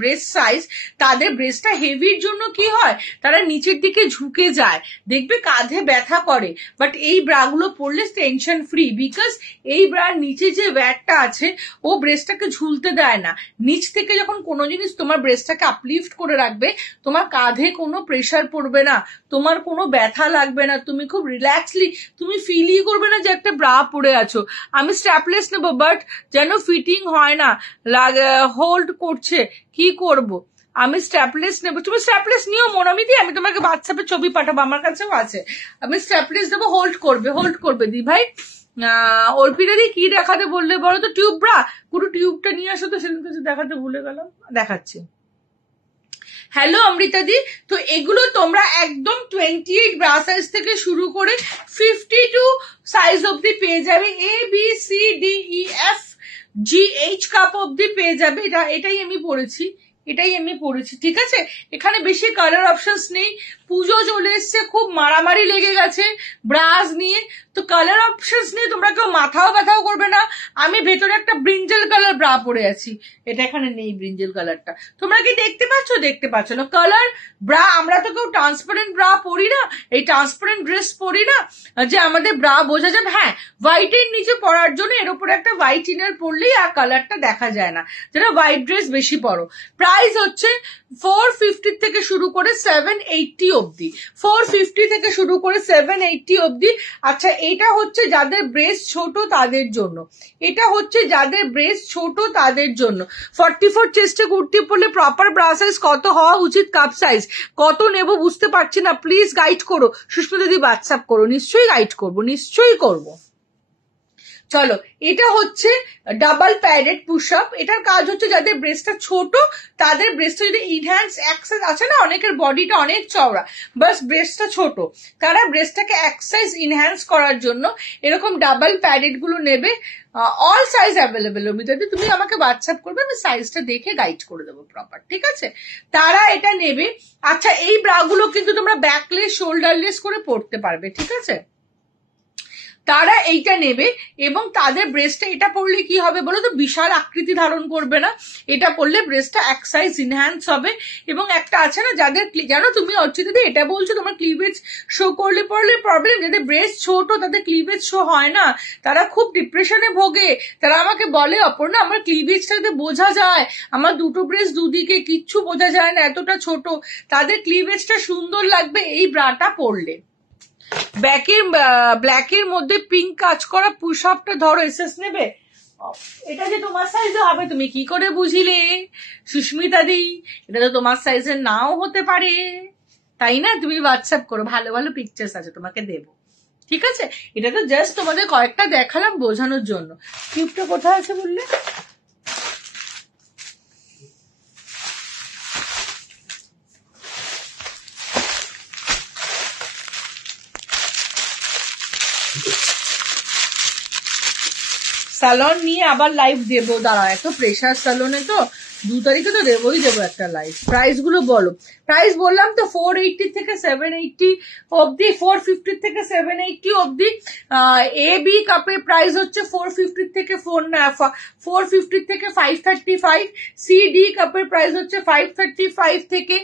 ব্রেস্ট সাইজ, তাদের ব্রেস্টটা হেভির জন্য কি হয়, তারা নিচের দিকে ঝুঁকে যায়, দেখবে কাঁধে ব্যথা করে। বাট এই ব্রাগুলো পরলে টেনশন ফ্রি, বিকজ এই ব্রার নিচে যে ব্যাগটা আছে, ও ব্রেস্টটাকে ঝুলতে দেয় না। নিচ থেকে যখন কোনো জিনিস তোমার ব্রেস্টটাকে আপলিফট করে রাখবে, তোমার কাঁধে কোনো প্রেশার পড়বে না, তোমার কোনো ব্যথা লাগবে না, তুমি খুব রিল্যাক্সলি, তুমি ফিলই করবে না যে একটা ব্রা পরে আছো। আমি স্ট্র্যাপলেস নেবো, বাট যেন ফিটিং হয় না, হোল্ড করছে, কি করব? আমি স্ট্র্যাপলেস নেবো। তুমি স্ট্র্যাপলেস নিও মনামিদি, আমি তোমাকে হোয়াটসঅ্যাপে ছবি পাঠাবো, আমার কাছেও আছে। আমি স্ট্র্যাপলেস দেবো, হোল্ড করবে দি ভাই। অর্পিতাদি কি দেখাতে বললে বলো তো? টিউব ব্রা, পুরো টিউবটা নিয়ে আসো তো, সেদিন কিছু দেখাতে ভুলে গেলাম, দেখাচ্ছি। হ্যালো অমৃতাদি, তো এগুলো তোমরা একদম 28 ব্রা সাইজ থেকে শুরু করে 52 সাইজ অব্দি পেয়ে যাবে, ABCDEFGH কাপ অব্দি পেয়ে যাবে। এটাই আমি পড়েছি, এটাই আমি পরেছি, ঠিক আছে। এখানে বেশি কালার অপশনস নেই, পুজো চলে এসছে, খুব মারামারি লেগে গেছে ব্রাজ নিয়ে, তো কালার অপশনস নিয়ে তোমরা কেউ মাথাও ব্যথাও করবে না। আমি ভেতরে একটা ব্রিঞ্জেল কালার ব্রা পরে আছি, এটা এখানে নেই ব্রিঞ্জেল কালারটা, তোমরা কি দেখতে পাচ্ছ? দেখতে পাচ্ছ না কালার ব্রা। আমরা তো কেউ ট্রান্সপারেন্ট ব্রা পরি না, এই ট্রান্সপারেন্ট ড্রেস পরি না যে আমাদের ব্রা বোঝা যাবে। হ্যাঁ, হোয়াইটের নিচে পরার জন্য এর উপরে একটা হোয়াইট ইনার পরলেই আর কালারটা দেখা যায় না, যারা হোয়াইট ড্রেস বেশি পরো। প্রাইস হচ্ছে 450 থেকে শুরু করে 780 অব্দি, 450 থেকে শুরু করে 780 অব্দি। আচ্ছা, এটা হচ্ছে যাদের ব্রেস্ট ছোট তাদের জন্য, এটা হচ্ছে যাদের ব্রেস্ট ছোট তাদের জন্য। 44 চেস্টে কুর্তি পরলে প্রপার ব্রা সাইজ কত হওয়া উচিত, কাপ সাইজ কত নেব বুঝতে পারছি না, প্লিজ গাইড করো। সুস্মিতা দিদি হোয়াটসঅ্যাপ করো, নিশ্চয়ই গাইড করবো, নিশ্চয়ই করবো। চলো, এটা হচ্ছে ডাবল প্যাডেড পুশ আপ। এটার কাজ হচ্ছে যাদের ব্রেস্টটা ছোট তাদের ব্রেস্টে যদি ইনহ্যান্স অ্যাক্সেস আছে না, অনেকের বডিটা অনেক চওড়া বাস ব্রেস্টটা ছোট, তারা ব্রেস্টটাকে এক্সারসাইজ ইনহ্যান্স করার জন্য এরকম ডাবল প্যাডেড গুলো নেবে। অল সাইজ অ্যাভেলেবেল, যদি তুমি আমাকে হোয়াটসঅ্যাপ করবে আমি সাইজটা দেখে গাইড করে দেবো প্রপার, ঠিক আছে, তারা এটা নেবে। আচ্ছা, এই ব্রাগুলো কিন্তু তোমরা ব্যাকলেস শোল্ডারলেস করে পরতে পারবে, ঠিক আছে, তারা এইটা নেবে। এবং তাদের ব্রেস্টে এটা পরলে কি হবে বলো তো, বিশাল আকৃতি ধারণ করবে না, এটা পরলে ব্রেস্টটা এক সাইজ ইনহ্যান্স হবে। এবং একটা আছে না যাদের, জানো তুমি অর্চিত দিদি এটা বলছো তোমার ক্লিভেজ শো করলে পরলে প্রবলেম, যাদের ব্রেস্ট ছোট তাদের ক্লিভেজ শো হয় না, তারা খুব ডিপ্রেশনে ভোগে, তারা আমাকে বলে অপর্ণা আমার ক্লিভেজটাতে বোঝা যায়, আমার দুটো ব্রেস্ট দুদিকে কিচ্ছু বোঝা যায় না, এতটা ছোট, তাদের ক্লিভেজটা সুন্দর লাগবে এই ব্রাটা পরলে। ব্ল্যাকের মধ্যে পিঙ্ক কাজ করা পুশ আপটা ধরো, এসএস নেবে, এটা যে তোমার সাইজে হবে তুমি কি করে বুঝিলে সুস্মিতা দি, এটা তো তোমার সাইজের নাও হতে পারে, তাই না? তুমি হোয়াটসঅ্যাপ করো, ভালো ভালো পিকচার্স আছে তোমাকে দেবো, ঠিক আছে। এটা তো জাস্ট তোমাদের কয়েকটা দেখালাম বোঝানোর জন্য। টিউবটা কোথায় আছে বললে? স্যালন নিয়ে আবার লাইভ দেবো, দাঁড়া, এত প্রেশার স্যালনে তো 2 তারিখে তো দেবো একটা লাইভ। প্রাইস গুলো বলো, প্রাইস বললাম তো 480 থেকে 780 অব্দি, 450 থেকে 780 অব্দি। এ বি কাপের প্রাইস হচ্ছে 450 থেকে 450 থেকে 535, সি ডি কাপের প্রাইস হচ্ছে 535 থেকে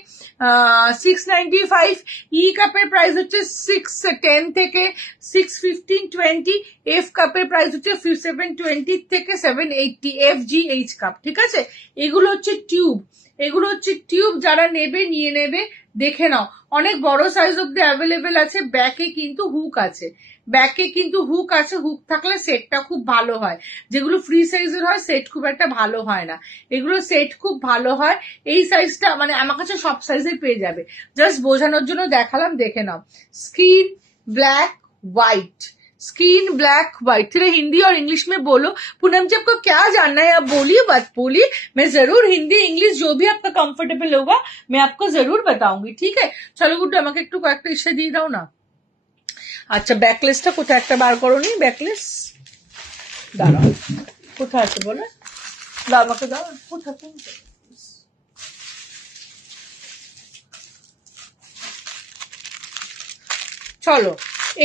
695, ই কাপের প্রাইস হচ্ছে 610 থেকে 615 20, এফ কাপের প্রাইস হচ্ছে 720 থেকে 780, এফ জি এইচ কাপ, ঠিক আছে। এগুলো হচ্ছে টিউব, এগুলো হচ্ছে টিউব, যারা নেবে নিয়ে নেবে, দেখে নাও অনেক বড় সাইজ অব্দি অ্যাভেলেবেল আছে। ব্যাকে কিন্তু হুক আছে, ব্যাকে কিন্তু হুক আছে, হুক থাকলে সেটটা খুব ভালো হয়, যেগুলো ফ্রি সাইজের হয় সেট খুব একটা ভালো হয় না, এগুলো সেট খুব ভালো হয়। এই সাইজটা মানে আমার কাছে সব সাইজে পেয়ে যাবে, জাস্ট বোঝানোর জন্য দেখালাম, দেখে নাও। Skin black white, skin black white, फिर हिंदी और इंग्लिश में बोलो। पूनम जी आपको क्या जानना है आप बोलिए, बात बोलिए, मैं जरूर हिंदी इंग्लिश जो भी आपका कंफर्टेबल होगा मैं आपको जरूर बताऊंगी, ठीक है। चलो गुड्डू আমাকে একটু কয়েকটা ইসে দিয়ে দাও না। আচ্ছা, ব্যাকলেসটা কোথায় একটা বার করো নি, ব্যাকলেস দাঁড়াও কোথায় আছে বলে দাও আমাকে, দাও কোথায়, চলো।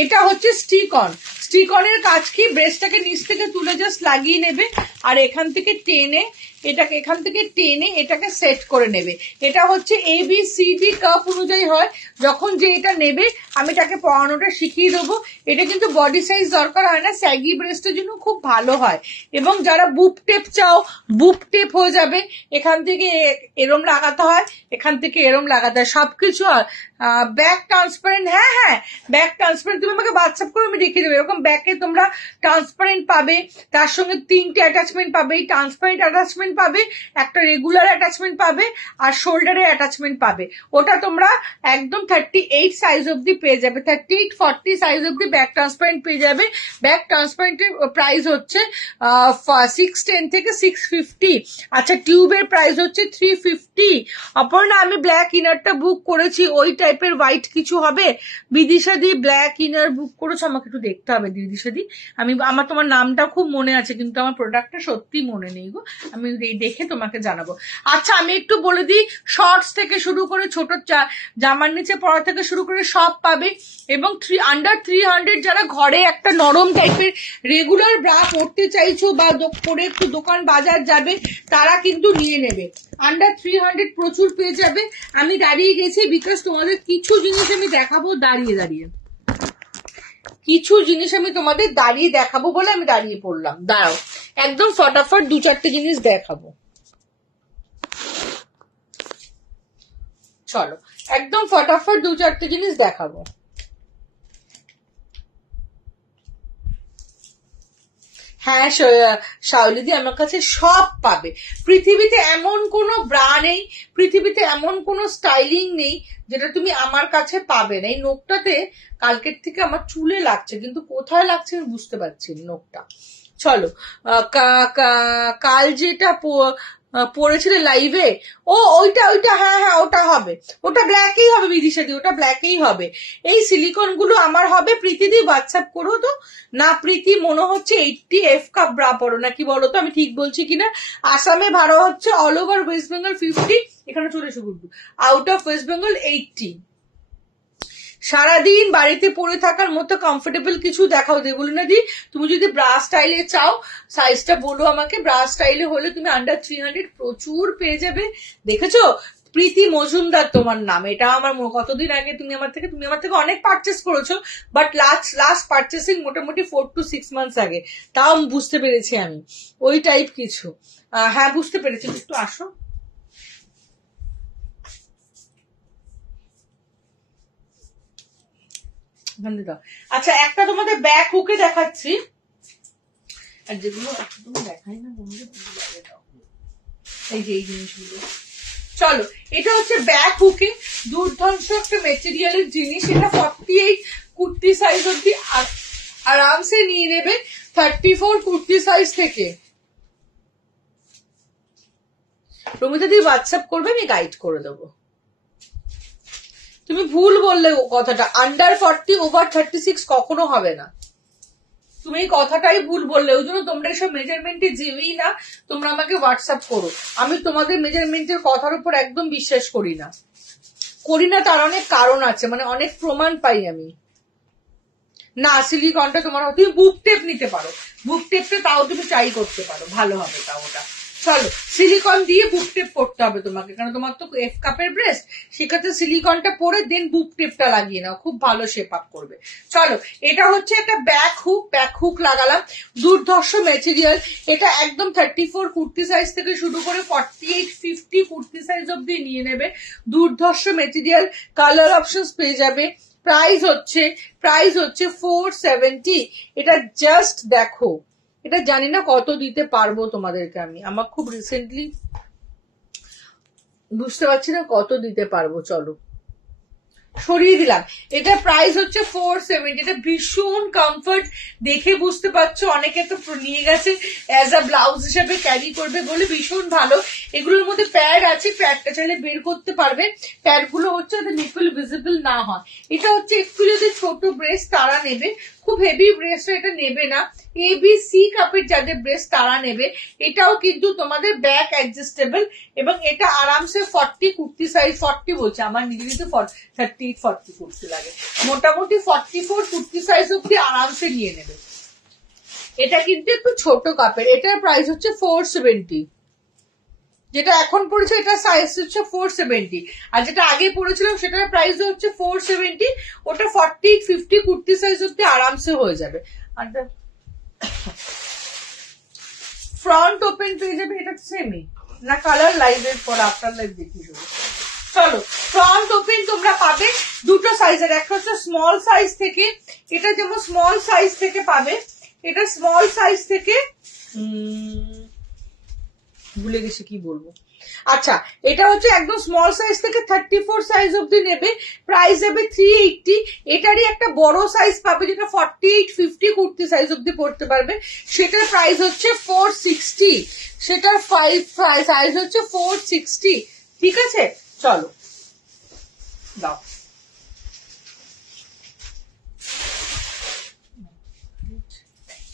এটা হচ্ছে স্টিক অন, স্টিক অনের কাজ কি, ব্রেস্টটাকে নিচ থেকে তুলে জাস্ট লাগিয়ে নেবে আর এখান থেকে টেনে এটাকে, এখান থেকে টেনে এটাকে সেট করে নেবে। এটা হচ্ছে A B C D cup অনুযায়ী হয়, যখন যে এটা নেবে আমি তাকে পরানোটা শিখিয়ে দেবো। এটা কিন্তু বডি সাইজ দরকার হয় না, স্যাগি ব্রেস্টের জন্য খুব ভালো হয়। এবং যারা বুপ টেপ চাও, বুপ টেপ হয়ে যাবে, এখান থেকে এরম লাগাতে হয়, এখান থেকে এরম লাগাতে হয়, সবকিছু। ব্যাক ট্রান্সপারেন্ট, হ্যাঁ হ্যাঁ ব্যাক ট্রান্সপারেন্ট, তুমি আমাকে হোয়াটসঅ্যাপ করে আমি দেখিয়ে দেবো। এরকম ব্যাকে তোমরা ট্রান্সপারেন্ট পাবে, তার সঙ্গে 3টে অ্যাটাচমেন্ট পাবে, এই ট্রান্সপারেন্ট অ্যাটাচমেন্ট পাবে, একটা রেগুলার অ্যাটাচমেন্ট পাবে আর শোল্ডারের অ্যাটাচমেন্ট পাবে। ওটা তোমরা একদম 38 সাইজ অব্দি পেয়ে যাবে, 38-40 সাইজ অব্দি ব্যাক ট্রান্সপারেন্ট পেয়ে যাবে। ব্যাক ট্রান্সপারেন্টের প্রাইস হচ্ছে 610 থেকে 650। আচ্ছা, টিউবের প্রাইস হচ্ছে 350। অপর্ণা আমি ব্ল্যাক ইনারটা বুক করেছি, ওইটা টাইপের হোয়াইট কিছু হবে? বিদিশাদি ব্ল্যাক ইনার বুক করেছো, আমাকে একটু দেখতে হবে বিদিশাদি। আমার তোমার নামটা খুব মনে আছে কিন্তু আমার প্রোডাক্টটা সত্যি মনে নেই গো, আমি দেখে তোমাকে জানাবো। আচ্ছা আমি একটু বলে দিই, শর্টস থেকে শুরু করে ছোট জামার নিচে পরা থেকে শুরু করে সব পাবে। এবং আন্ডার 300 যারা ঘরে একটা নরম টাইপের রেগুলার ব্রা পরতে চাইছো বা পরে একটু দোকান বাজার যাবে, তারা কিন্তু নিয়ে নেবে। আন্ডার 300 প্রচুর পেয়ে যাবে। আমি দাঁড়িয়ে গেছি বিকজ তোমাদের কিছু জিনিস আমি দেখাবো দাঁড়িয়ে দাঁড়িয়ে, কিছু জিনিস আমি তোমাদের দাঁড়িয়ে দেখাবো বলে আমি দাঁড়িয়ে পড়লাম। দাঁড়াও একদম ফটাফট 2-4টে জিনিস দেখাবো, চলো একদম ফটাফট 2-4টে জিনিস দেখাবো। হ্যাঁ শাওলিদি, আমার কাছে সব পাবে। পৃথিবীতে এমন কোনো ব্রা নেই, পৃথিবীতে এমন কোনো স্টাইলিং নেই যেটা তুমি আমার কাছে পাবে না। এই নোকটাতে কালকের থেকে আমার চুলে লাগছে, কিন্তু কোথায় লাগছে আমি বুঝতে পারছি নোকটা। চলো কাল যেটা পড়েছিলে লাইভে, ওইটা হ্যাঁ হ্যাঁ ওটা হবে, ওটা ব্ল্যাকই হবে বিদিশাদি, ওটা ব্ল্যাকই হবে। এই সিলিকন গুলো আমার হবে। প্রীতিদি হোয়াটসঅ্যাপ করো তো। না প্রীতি মনে হচ্ছে 80 এফ কাপ ব্রা পড়ো নাকি বলো তো, আমি ঠিক বলছি কিনা। আসামে ভাড়া হচ্ছে অল ওভার ওয়েস্ট বেঙ্গল 50, এখানে চলে এসে ঘুরবো, আউট অফ ওয়েস্ট বেঙ্গল 80। সারাদিন বাড়িতে পরে থাকার মতো কমফোর্টেবল কিছু দেখাও দেবলিনা দি। তুমি যদি ব্রা স্টাইলে চাও সাইজটা বলো আমাকে। ব্রা স্টাইলে হলে তুমি আন্ডার 300 প্রচুর পেয়ে যাবে। দেখেছো প্রীতি মজুমদার তোমার নাম, এটা আমার কতদিন আগে তুমি আমার থেকে অনেক পারচেস করেছো, বাট লাস্ট পারচেসিং মোটামুটি 4 to 6 months আগে, তাও বুঝতে পেরেছি আমি ওই টাইপ কিছু। হ্যাঁ বুঝতে পেরেছি, একটু আসো। আচ্ছা একটা তোমাদের ব্যাক হুকে দেখাচ্ছি, আর যেগুলো দেখাই না এই যে এই জিনিসগুলো। চলো এটা হচ্ছে ব্যাক হুকিং, দুর্ধর্ষ একটা মেটেরিয়ালের জিনিস। এটা 48 কুর্তি সাইজ অব্দি আরামসে নিয়ে নেবে, 34 কুর্তি সাইজ থেকে। রমিতা দি হোয়াটসঅ্যাপ করবে, আমি গাইড করে দেবো। তুমি ভুল বললে কথাটা, আন্ডার 40 ওভার 36 কখনো হবে না, তুমি এই কথাটাই ভুল বললে। ওই জন্য তোমরা এসব মেজারমেন্টে যেই না, তোমরা আমাকে হোয়াটসঅ্যাপ করো। আমি তোমাদের মেজারমেন্টের কথার উপর একদম বিশ্বাস করি না, তার অনেক কারণ আছে, মানে অনেক প্রমাণ পাই আমি। না সিলিকনটা তোমার, তুমি বুক টেপ নিতে পারো, বুক টেপটা তাও তুমি ট্রাই করতে পারো, ভালো হবে তাও ওটা। চলো সিলিকন দিয়ে বুক টেপ করতে হবে তোমাকে, কারণ তোমার তো এফ কাপের ব্রেস্ট, সেক্ষেত্রে সিলিকনটা পরে দেন বুক টেপটা লাগিয়ে নাও, খুব ভালো শেপ আপ করবে। চলো এটা হচ্ছে একটা ব্যাক হুক লাগালাম, দুর্ধর্ষ ম্যাটেরিয়াল। এটা একদম 34 কুর্তি সাইজ থেকে শুরু করে 48 50 কুর্তি সাইজ অব্দি নিয়ে নেবে। দুর্ধর্ষ ম্যাটেরিয়াল, কালার অপশনস পেয়ে যাবে। প্রাইস হচ্ছে 470। এটা জাস্ট দেখো, এটা জানি না কত দিতে পারবো তোমাদেরকে আমি, আমার খুব রিসেন্টলি বুঝতে পারছি না কত দিতে পারবো। চলো সরিয়ে দিলাম। এটা প্রাইস হচ্ছে 470। এটা ভীষণ কমফর্ট, দেখে বুঝতে পারছো। অনেকে তো নিয়ে গেছে অ্যাজ আ ব্লাউজ হিসেবে ক্যারি করবে বলে, ভীষণ ভালো। এগুলোর মধ্যে প্যাড আছে, প্যাডটা চাইলে বের করতে পারবে। প্যাড গুলো হচ্ছে নিপল ভিজিবল না হয়। এটা হচ্ছে একটু যদি ছোট ব্রেস্ট তারা নেবে, খুব হেভি ব্রেস্ট এটা নেবে না। ABC কাপের যাদের ব্রেস্ট তারা নেবে। এটাও কিন্তু তোমাদের ব্যাক অ্যাডজাস্টেবল, এবং এটা আরামসে 40 কুর্তি সাইজ, 40 বলছে, আমার নিজেরই তো 38-40 কুর্তি লাগে, মোটামুটি 44 কুর্তি সাইজ অব্দি আরামসে নিয়ে নেবে। এটা কিন্তু একটু ছোট কাপের। এটার প্রাইস হচ্ছে 470। যেটা এখন পড়েছে এটার সাইজ হচ্ছে 470, আর যেটা আগে পড়েছিলাম সেটার প্রাইস হচ্ছে 470। ওটা 48-50 কুর্তি সাইজ অব্দি আরামসে হয়ে যাবে। আর ফ্রন্ট ওপেন পেয়ে যাবে, এটা সেমই না, কালার লাইভের পর আফটার লাইভ দেখিয়ে দেবো। চলো ফ্রন্ট ওপেন তোমরা পাবে দুটো সাইজের, একটা হচ্ছে স্মল সাইজ থেকে, এটা যেমন স্মল সাইজ থেকে পাবে, এটা স্মল সাইজ থেকে ভুলে গেছি কি বলবো। আচ্ছা এটা হচ্ছে একদম স্মল সাইজ থেকে 34 সাইজ অব্দি নেবে, প্রাইস যাবে 380। এটারই একটা বড় সাইজ পাবে যেটা 48-50 কুর্তি সাইজ অব্দি পড়তে পারবে, সেটার প্রাইস হচ্ছে 460। সেটার সাইজ হচ্ছে 460। ঠিক আছে চলো দাও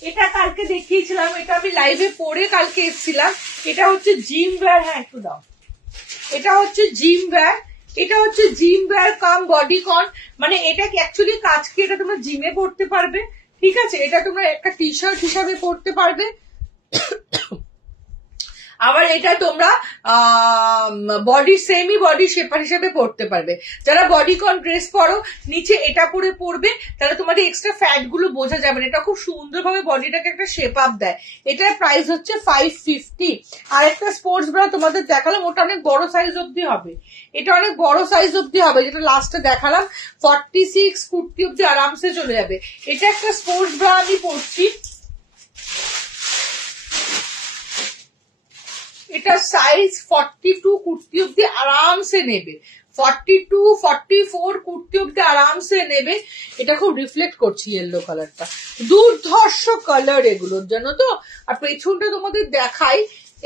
এটা কালকে দেখিয়েছিলাম, এটা আমি লাইভে পরে কালকে এসেছিলাম। এটা হচ্ছে জিম ওয়্যার, হ্যাঁ একটু দাও। এটা হচ্ছে জিম ওয়্যার, এটা হচ্ছে জিম ওয়্যার কাম বডিকন, মানে এটা কি অ্যাকচুয়ালি কাজকে এটা তোমরা জিমে পড়তে পারবে, ঠিক আছে? এটা তোমরা একটা টি শার্ট হিসাবে পড়তে পারবে, আবার এটা তোমরা বডি সেমি বডি শেপার হিসেবে পড়তে পারবে। যারা বডিকন ড্রেস পরো নিচে এটা পরে পরবে, তাহলে তোমাদের এক্সট্রা ফ্যাট গুলো বোঝা যাবে না। এটা খুব সুন্দরভাবে বডিটাকে একটা শেপ আপ দেয়। এটার প্রাইস হচ্ছে 550। আর একটা স্পোর্টস ব্রা তোমাদের দেখালাম, ওটা অনেক বড় সাইজ অব্দি হবে, এটা অনেক বড় সাইজ অব্দি হবে, যেটা লাস্টে দেখালাম 46 কুর্তি অব্দি আরামসে চলে যাবে। এটা একটা স্পোর্টস ব্রা আমি পরছি, এটা সাইজ 42 কুর্তি অব্দি আরামসে নেবে, 42 44 কুর্তি অব্দি আরামসে নেবে। এটা খুব রিফ্লেক্ট করছে ইয়েলো কালারটা, দুর্ধর্ষ কালার এগুলোর, জানো তো? আর পেছনটা তোমাদের দেখাই,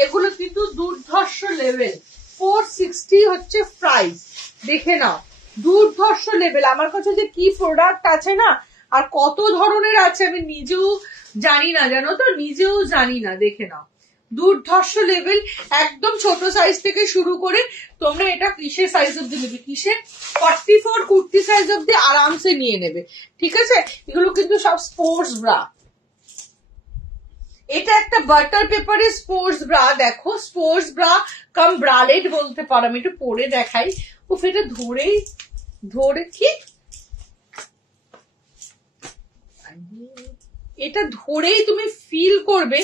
এগুলো কিন্তু দুর্ধর্ষ লেভেল। 460 হচ্ছে প্রাইস, দেখে নাও, দুর্ধর্ষ লেভেল। আমার কাছে যে কি প্রোডাক্ট আছে না, আর কত ধরনের আছে আমি নিজেও জানি না, জানো তো, নিজেও জানি না, দেখে নাও, দুর্ধর্ষ লেভেল। একদম ছোট সাইজ থেকে শুরু করে তোমরা এটা কিসের সাইজ অব্দি নেবে, কিসের 44 কুর্তি সাইজ অব্দি আরামসে নিয়ে নেবে, ঠিক আছে? এগুলো কিন্তু সব স্পোর্টস ব্রা। এটা একটা বাটার পেপারের স্পোর্টস ব্রা, দেখো স্পোর্টস ব্রা কাম ব্রালেট বলতে পারো। আমি একটু পরে দেখাই। উফ, এটা ধরে কি, এটা ধরেই তুমি ফিল করবে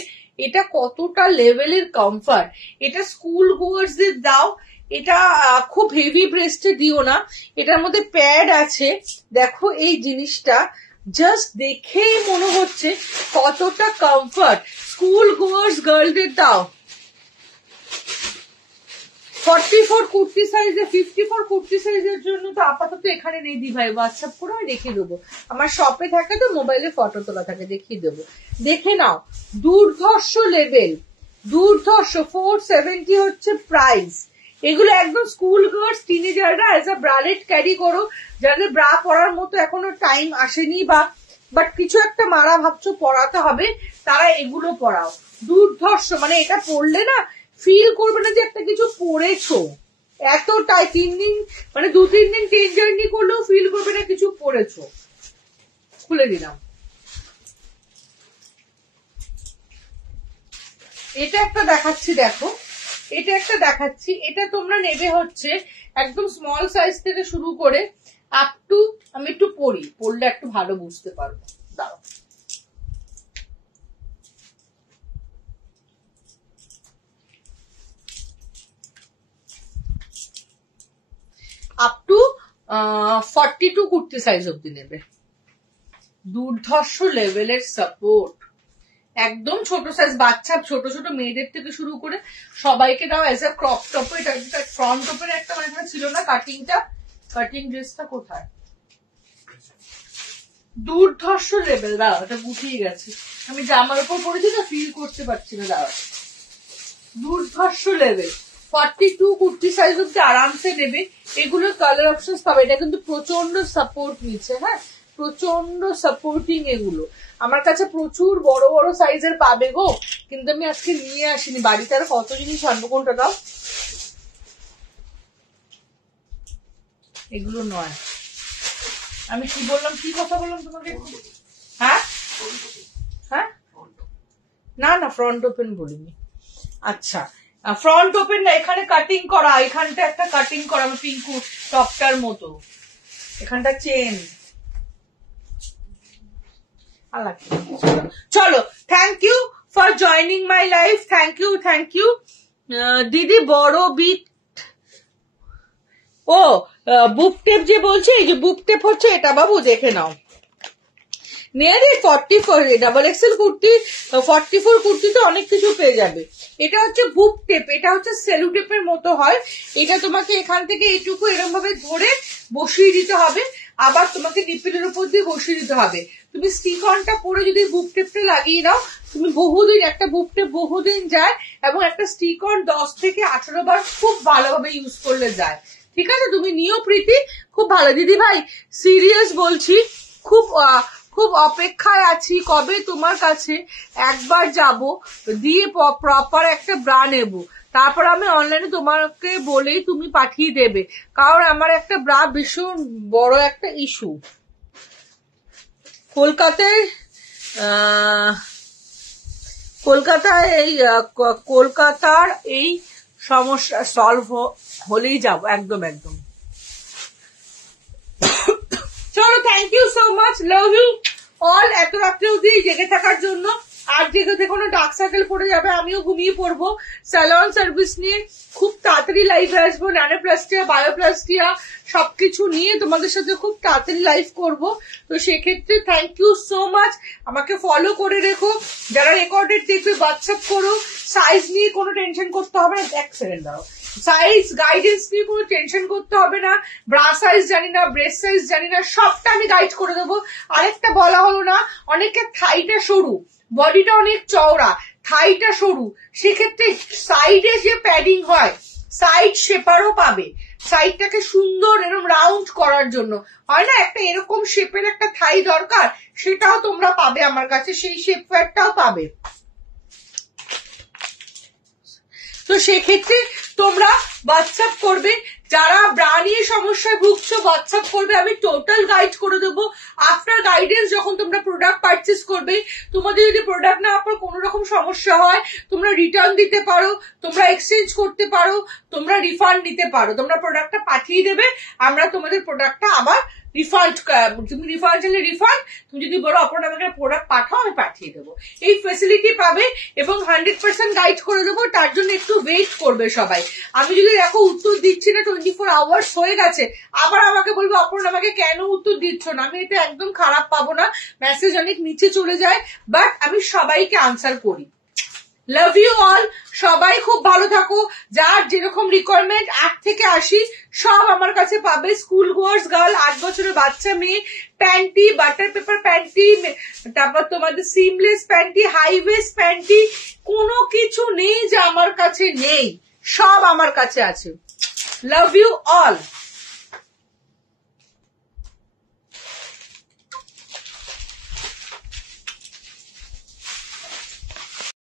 এটা কতটা লেভেলের কমফর্ট। এটা স্কুল গোয়ার্সদের দাও, এটা খুব হেভি ব্রেস্টে দিও না। এটার মধ্যে প্যাড আছে, দেখো এই জিনিসটা জাস্ট দেখেই মনে হচ্ছে কতটা কমফর্ট। স্কুল গোয়ার্স গার্লদের দাও। 44 কুর্তি সাইজে, 54 কুর্তি সাইজের জন্য তো আপাতত এখানে নেই দি ভাই, হোয়াটসঅ্যাপ করে আমি রেখে দেবো। আমার শপে থাকে তো, মোবাইলে ফটো তোলা থাকে, দেখিয়ে দেবো, দেখে নাও। দুর্ধর্ষ লেভেল, দুর্ধর্ষ। 470 হচ্ছে প্রাইস। এগুলো একদম স্কুল গার্লস টিনেজাররা এজ আ ব্রালেট ক্যারি করো, যাদের ব্রা পরার মতো এখনো টাইম আসেনি বা বাট কিছু একটা মারা ভাবছো পরাতে হবে, তারা এগুলো পরাও। দুর্ধর্ষ, মানে এটা পরলে না ফিল করবে না যে একটা কিছু পরেছো, এতটাই 3 দিন মানে 2-3 দিন ট্রেন জার্নি করলেও ফিল করবে না কিছু পরেছো। খুলে দিলাম। এটা একটা দেখাচ্ছি, দেখো এটা একটা দেখাচ্ছি, এটা তোমরা নেবে হচ্ছে একদম স্মল সাইজ থেকে শুরু করে আপ টু, আমি একটু পরলে একটু ভালো বুঝতে পারবো, দাঁড়াও। আপ টু 42 কুর্তি সাইজ অব্দি নেবে। দুর্ধর্ষ লেভেলের সাপোর্ট, একদম ছোট সাইজ, বাচ্চা ছোট ছোট মেয়েদের থেকে শুরু করে সবাইকে দাও এজ আ ক্রপ টপ। এটা ফ্রন্ট টপের একটা মানে ছিল না কাটিংটা, কাটিং ড্রেসটা কোথায়? দুর্ধর্ষ লেভেল। দাঁড়া, এটা গুটিয়ে গেছে, আমি জামার উপর পরেছি না, ফিল করতে পারছি না, দাঁড়া। দুর্ধর্ষ লেভেল 42 কুর্তি সাইজ অব্দি আরামসে নেবে। এগুলোর কালার অপশন পাবে। এটা কিন্তু প্রচন্ড সাপোর্ট নিচ্ছে, হ্যাঁ প্রচন্ড সাপোর্টিং এগুলো। আমার কাছে প্রচুর বড় বড় সাইজের পাবে গো, কিন্তু আমি আজকে নিয়ে আসিনি, বাড়িতে আর কত জিনিস আনবো। কোনটা দাও? এগুলো নয়। আমি কি বললাম, কি কথা বললাম তোমাকে? হ্যাঁ হ্যাঁ, না না ফ্রন্ট ওপেন বলিনি। আচ্ছা, ফ্রন্ট ওপেন না, এখানে কাটিং করা, এখানটা একটা কাটিং করা পিঙ্কু টপটার মতো, এখানটা চেন। চলো, thank you for joining my life, thank you দিদি। বড় বিট, ও বুক টেপ যে বলছে, এই যে বুক টেপ হচ্ছে এটা, বাবু দেখে নাও। নিয়ারে 44 ডাবল এক্সেল কুর্তি, 44 কুর্তিতে অনেক কিছু পেয়ে যাবে। এটা হচ্ছে বুক টেপ, এটা হচ্ছে সেলু টেপের মতো হয়। এটা তোমাকে এখান থেকে এইটুকু এরকম ভাবে ধরে বসিয়ে দিতে হবে, আবার তোমাকে নিপিলের উপর দিয়ে বসিয়ে দিতে হবে। তুমি স্টিক অনটা পরে যদি বুক টেপটা লাগিয়ে দাও, তুমি বহুদিন, একটা বুক টেপ বহুদিন যায়, এবং একটা স্টিক অন 10 থেকে 18 বার খুব ভালোভাবে ইউজ করলে যায়। ঠিক আছে, তুমি নিও প্রীতি, খুব ভালো। দিদি ভাই সিরিয়াস বলছি, খুব খুব অপেক্ষায় আছি কবে তোমার কাছে একবার যাব, দিয়ে প্রপার একটা ব্রা নেব, তারপর আমি অনলাইনে তোমাকে বলেই তুমি পাঠিয়ে দেবে, কারণ আমার একটা ব্রা ভীষণ বড় একটা ইস্যু। কলকাতার এই সমস্যা সলভ হলেই যাব, একদম একদম। চলো, thank you so much, love you all. এত রাত্রে অবধি জেগে থাকার জন্য। আর জেগে থেকে কোনো ডার্ক সার্কেল পড়ে যাবে, আমিও ঘুমিয়ে পড়বো। স্যালন সার্ভিস নিয়ে খুব তাড়াতাড়ি লাইভে আসবো, ন্যানোপ্লাস্টিয়া, বায়োপ্লাস্টিয়া সবকিছু নিয়ে তোমাদের সাথে খুব তাড়াতাড়ি লাইভ করবো। তো সেক্ষেত্রে থ্যাংক ইউ সো মাচ। আমাকে ফলো করে রেখো, যারা রেকর্ডেড দেখবে হোয়াটসঅ্যাপ করো। সাইজ নিয়ে কোনো টেনশন করতে হবে না। এক সেকেন্ড দাও। সাইজ গাইডেন্স নিয়ে কোনো টেনশন করতে হবে না। ব্রা সাইজ জানি না, ব্রেস্ট সাইজ জানি না, সবটা আমি গাইড করে দেবো। আরেকটা বলা হলো না, অনেকের থাইটা সরু, বডিটা অনেক চওড়া, থাইটা সরু, সেক্ষেত্রে সাইডে যে প্যাডিং হয় সাইড শেপারও পাবে। সাইডটাকে সুন্দর এরকম রাউন্ড করার জন্য হয় না, একটা এরকম শেপের একটা থাই দরকার, সেটাও তোমরা পাবে আমার কাছে, সেই শেপ প্যাডটাও পাবে। তো সেক্ষেত্রে তোমরা হোয়াটসঅ্যাপ করবে, যারা ব্রা নিয়ে সমস্যায় ভুগছো হোয়াটসঅ্যাপ করবে, আমি টোটাল গাইড করে দেবো। আফটার গাইডেন্স যখন তোমরা প্রোডাক্ট পারচেস করবে, তোমাদের যদি প্রোডাক্ট না আপনার কোনো রকম সমস্যা হয়, তোমরা রিটার্ন দিতে পারো, তোমরা এক্সচেঞ্জ করতে পারো, তোমরা রিফান্ড নিতে পারো। তোমরা প্রোডাক্টটা পাঠিয়ে দেবে, আমরা তোমাদের প্রোডাক্টটা আবার রিফান্ড, তুমি রিফান্ড চাইলে রিফান্ড, তুমি যদি বলো আপনার আমাকে প্রোডাক্ট পাঠাও, আমি পাঠিয়ে দেবো। এই ফেসিলিটি পাবে এবং 100% গাইড করে দেবো। তার জন্য একটু ওয়েট করবে সবাই। আমি যদি দেখো উত্তর দিচ্ছি না, 24 আওয়ার্স হয়ে গেছে, আবার আমাকে বলবো আপনার আমাকে কেন উত্তর দিচ্ছ না, আমি এটা একদম খারাপ পাবো না। মেসেজ অনেক নিচে চলে যায়, বাট আমি সবাইকে আনসার করি। লাভ ইউ অল, সবাই খুব ভালো থাকো। যার যেরকম রিকোয়ারমেন্ট 8 থেকে 80 সব আমার কাছে পাবে। স্কুল গোয়ার্স গার্ল, 8 বছরের বাচ্চা মেয়ে, প্যান্টি, বাটার পেপার প্যান্টি, তারপর তোমাদের seamless panty, high waist panty, কোনো কিছু নেই যে আমার কাছে নেই, সব আমার কাছে আছে। Love you all.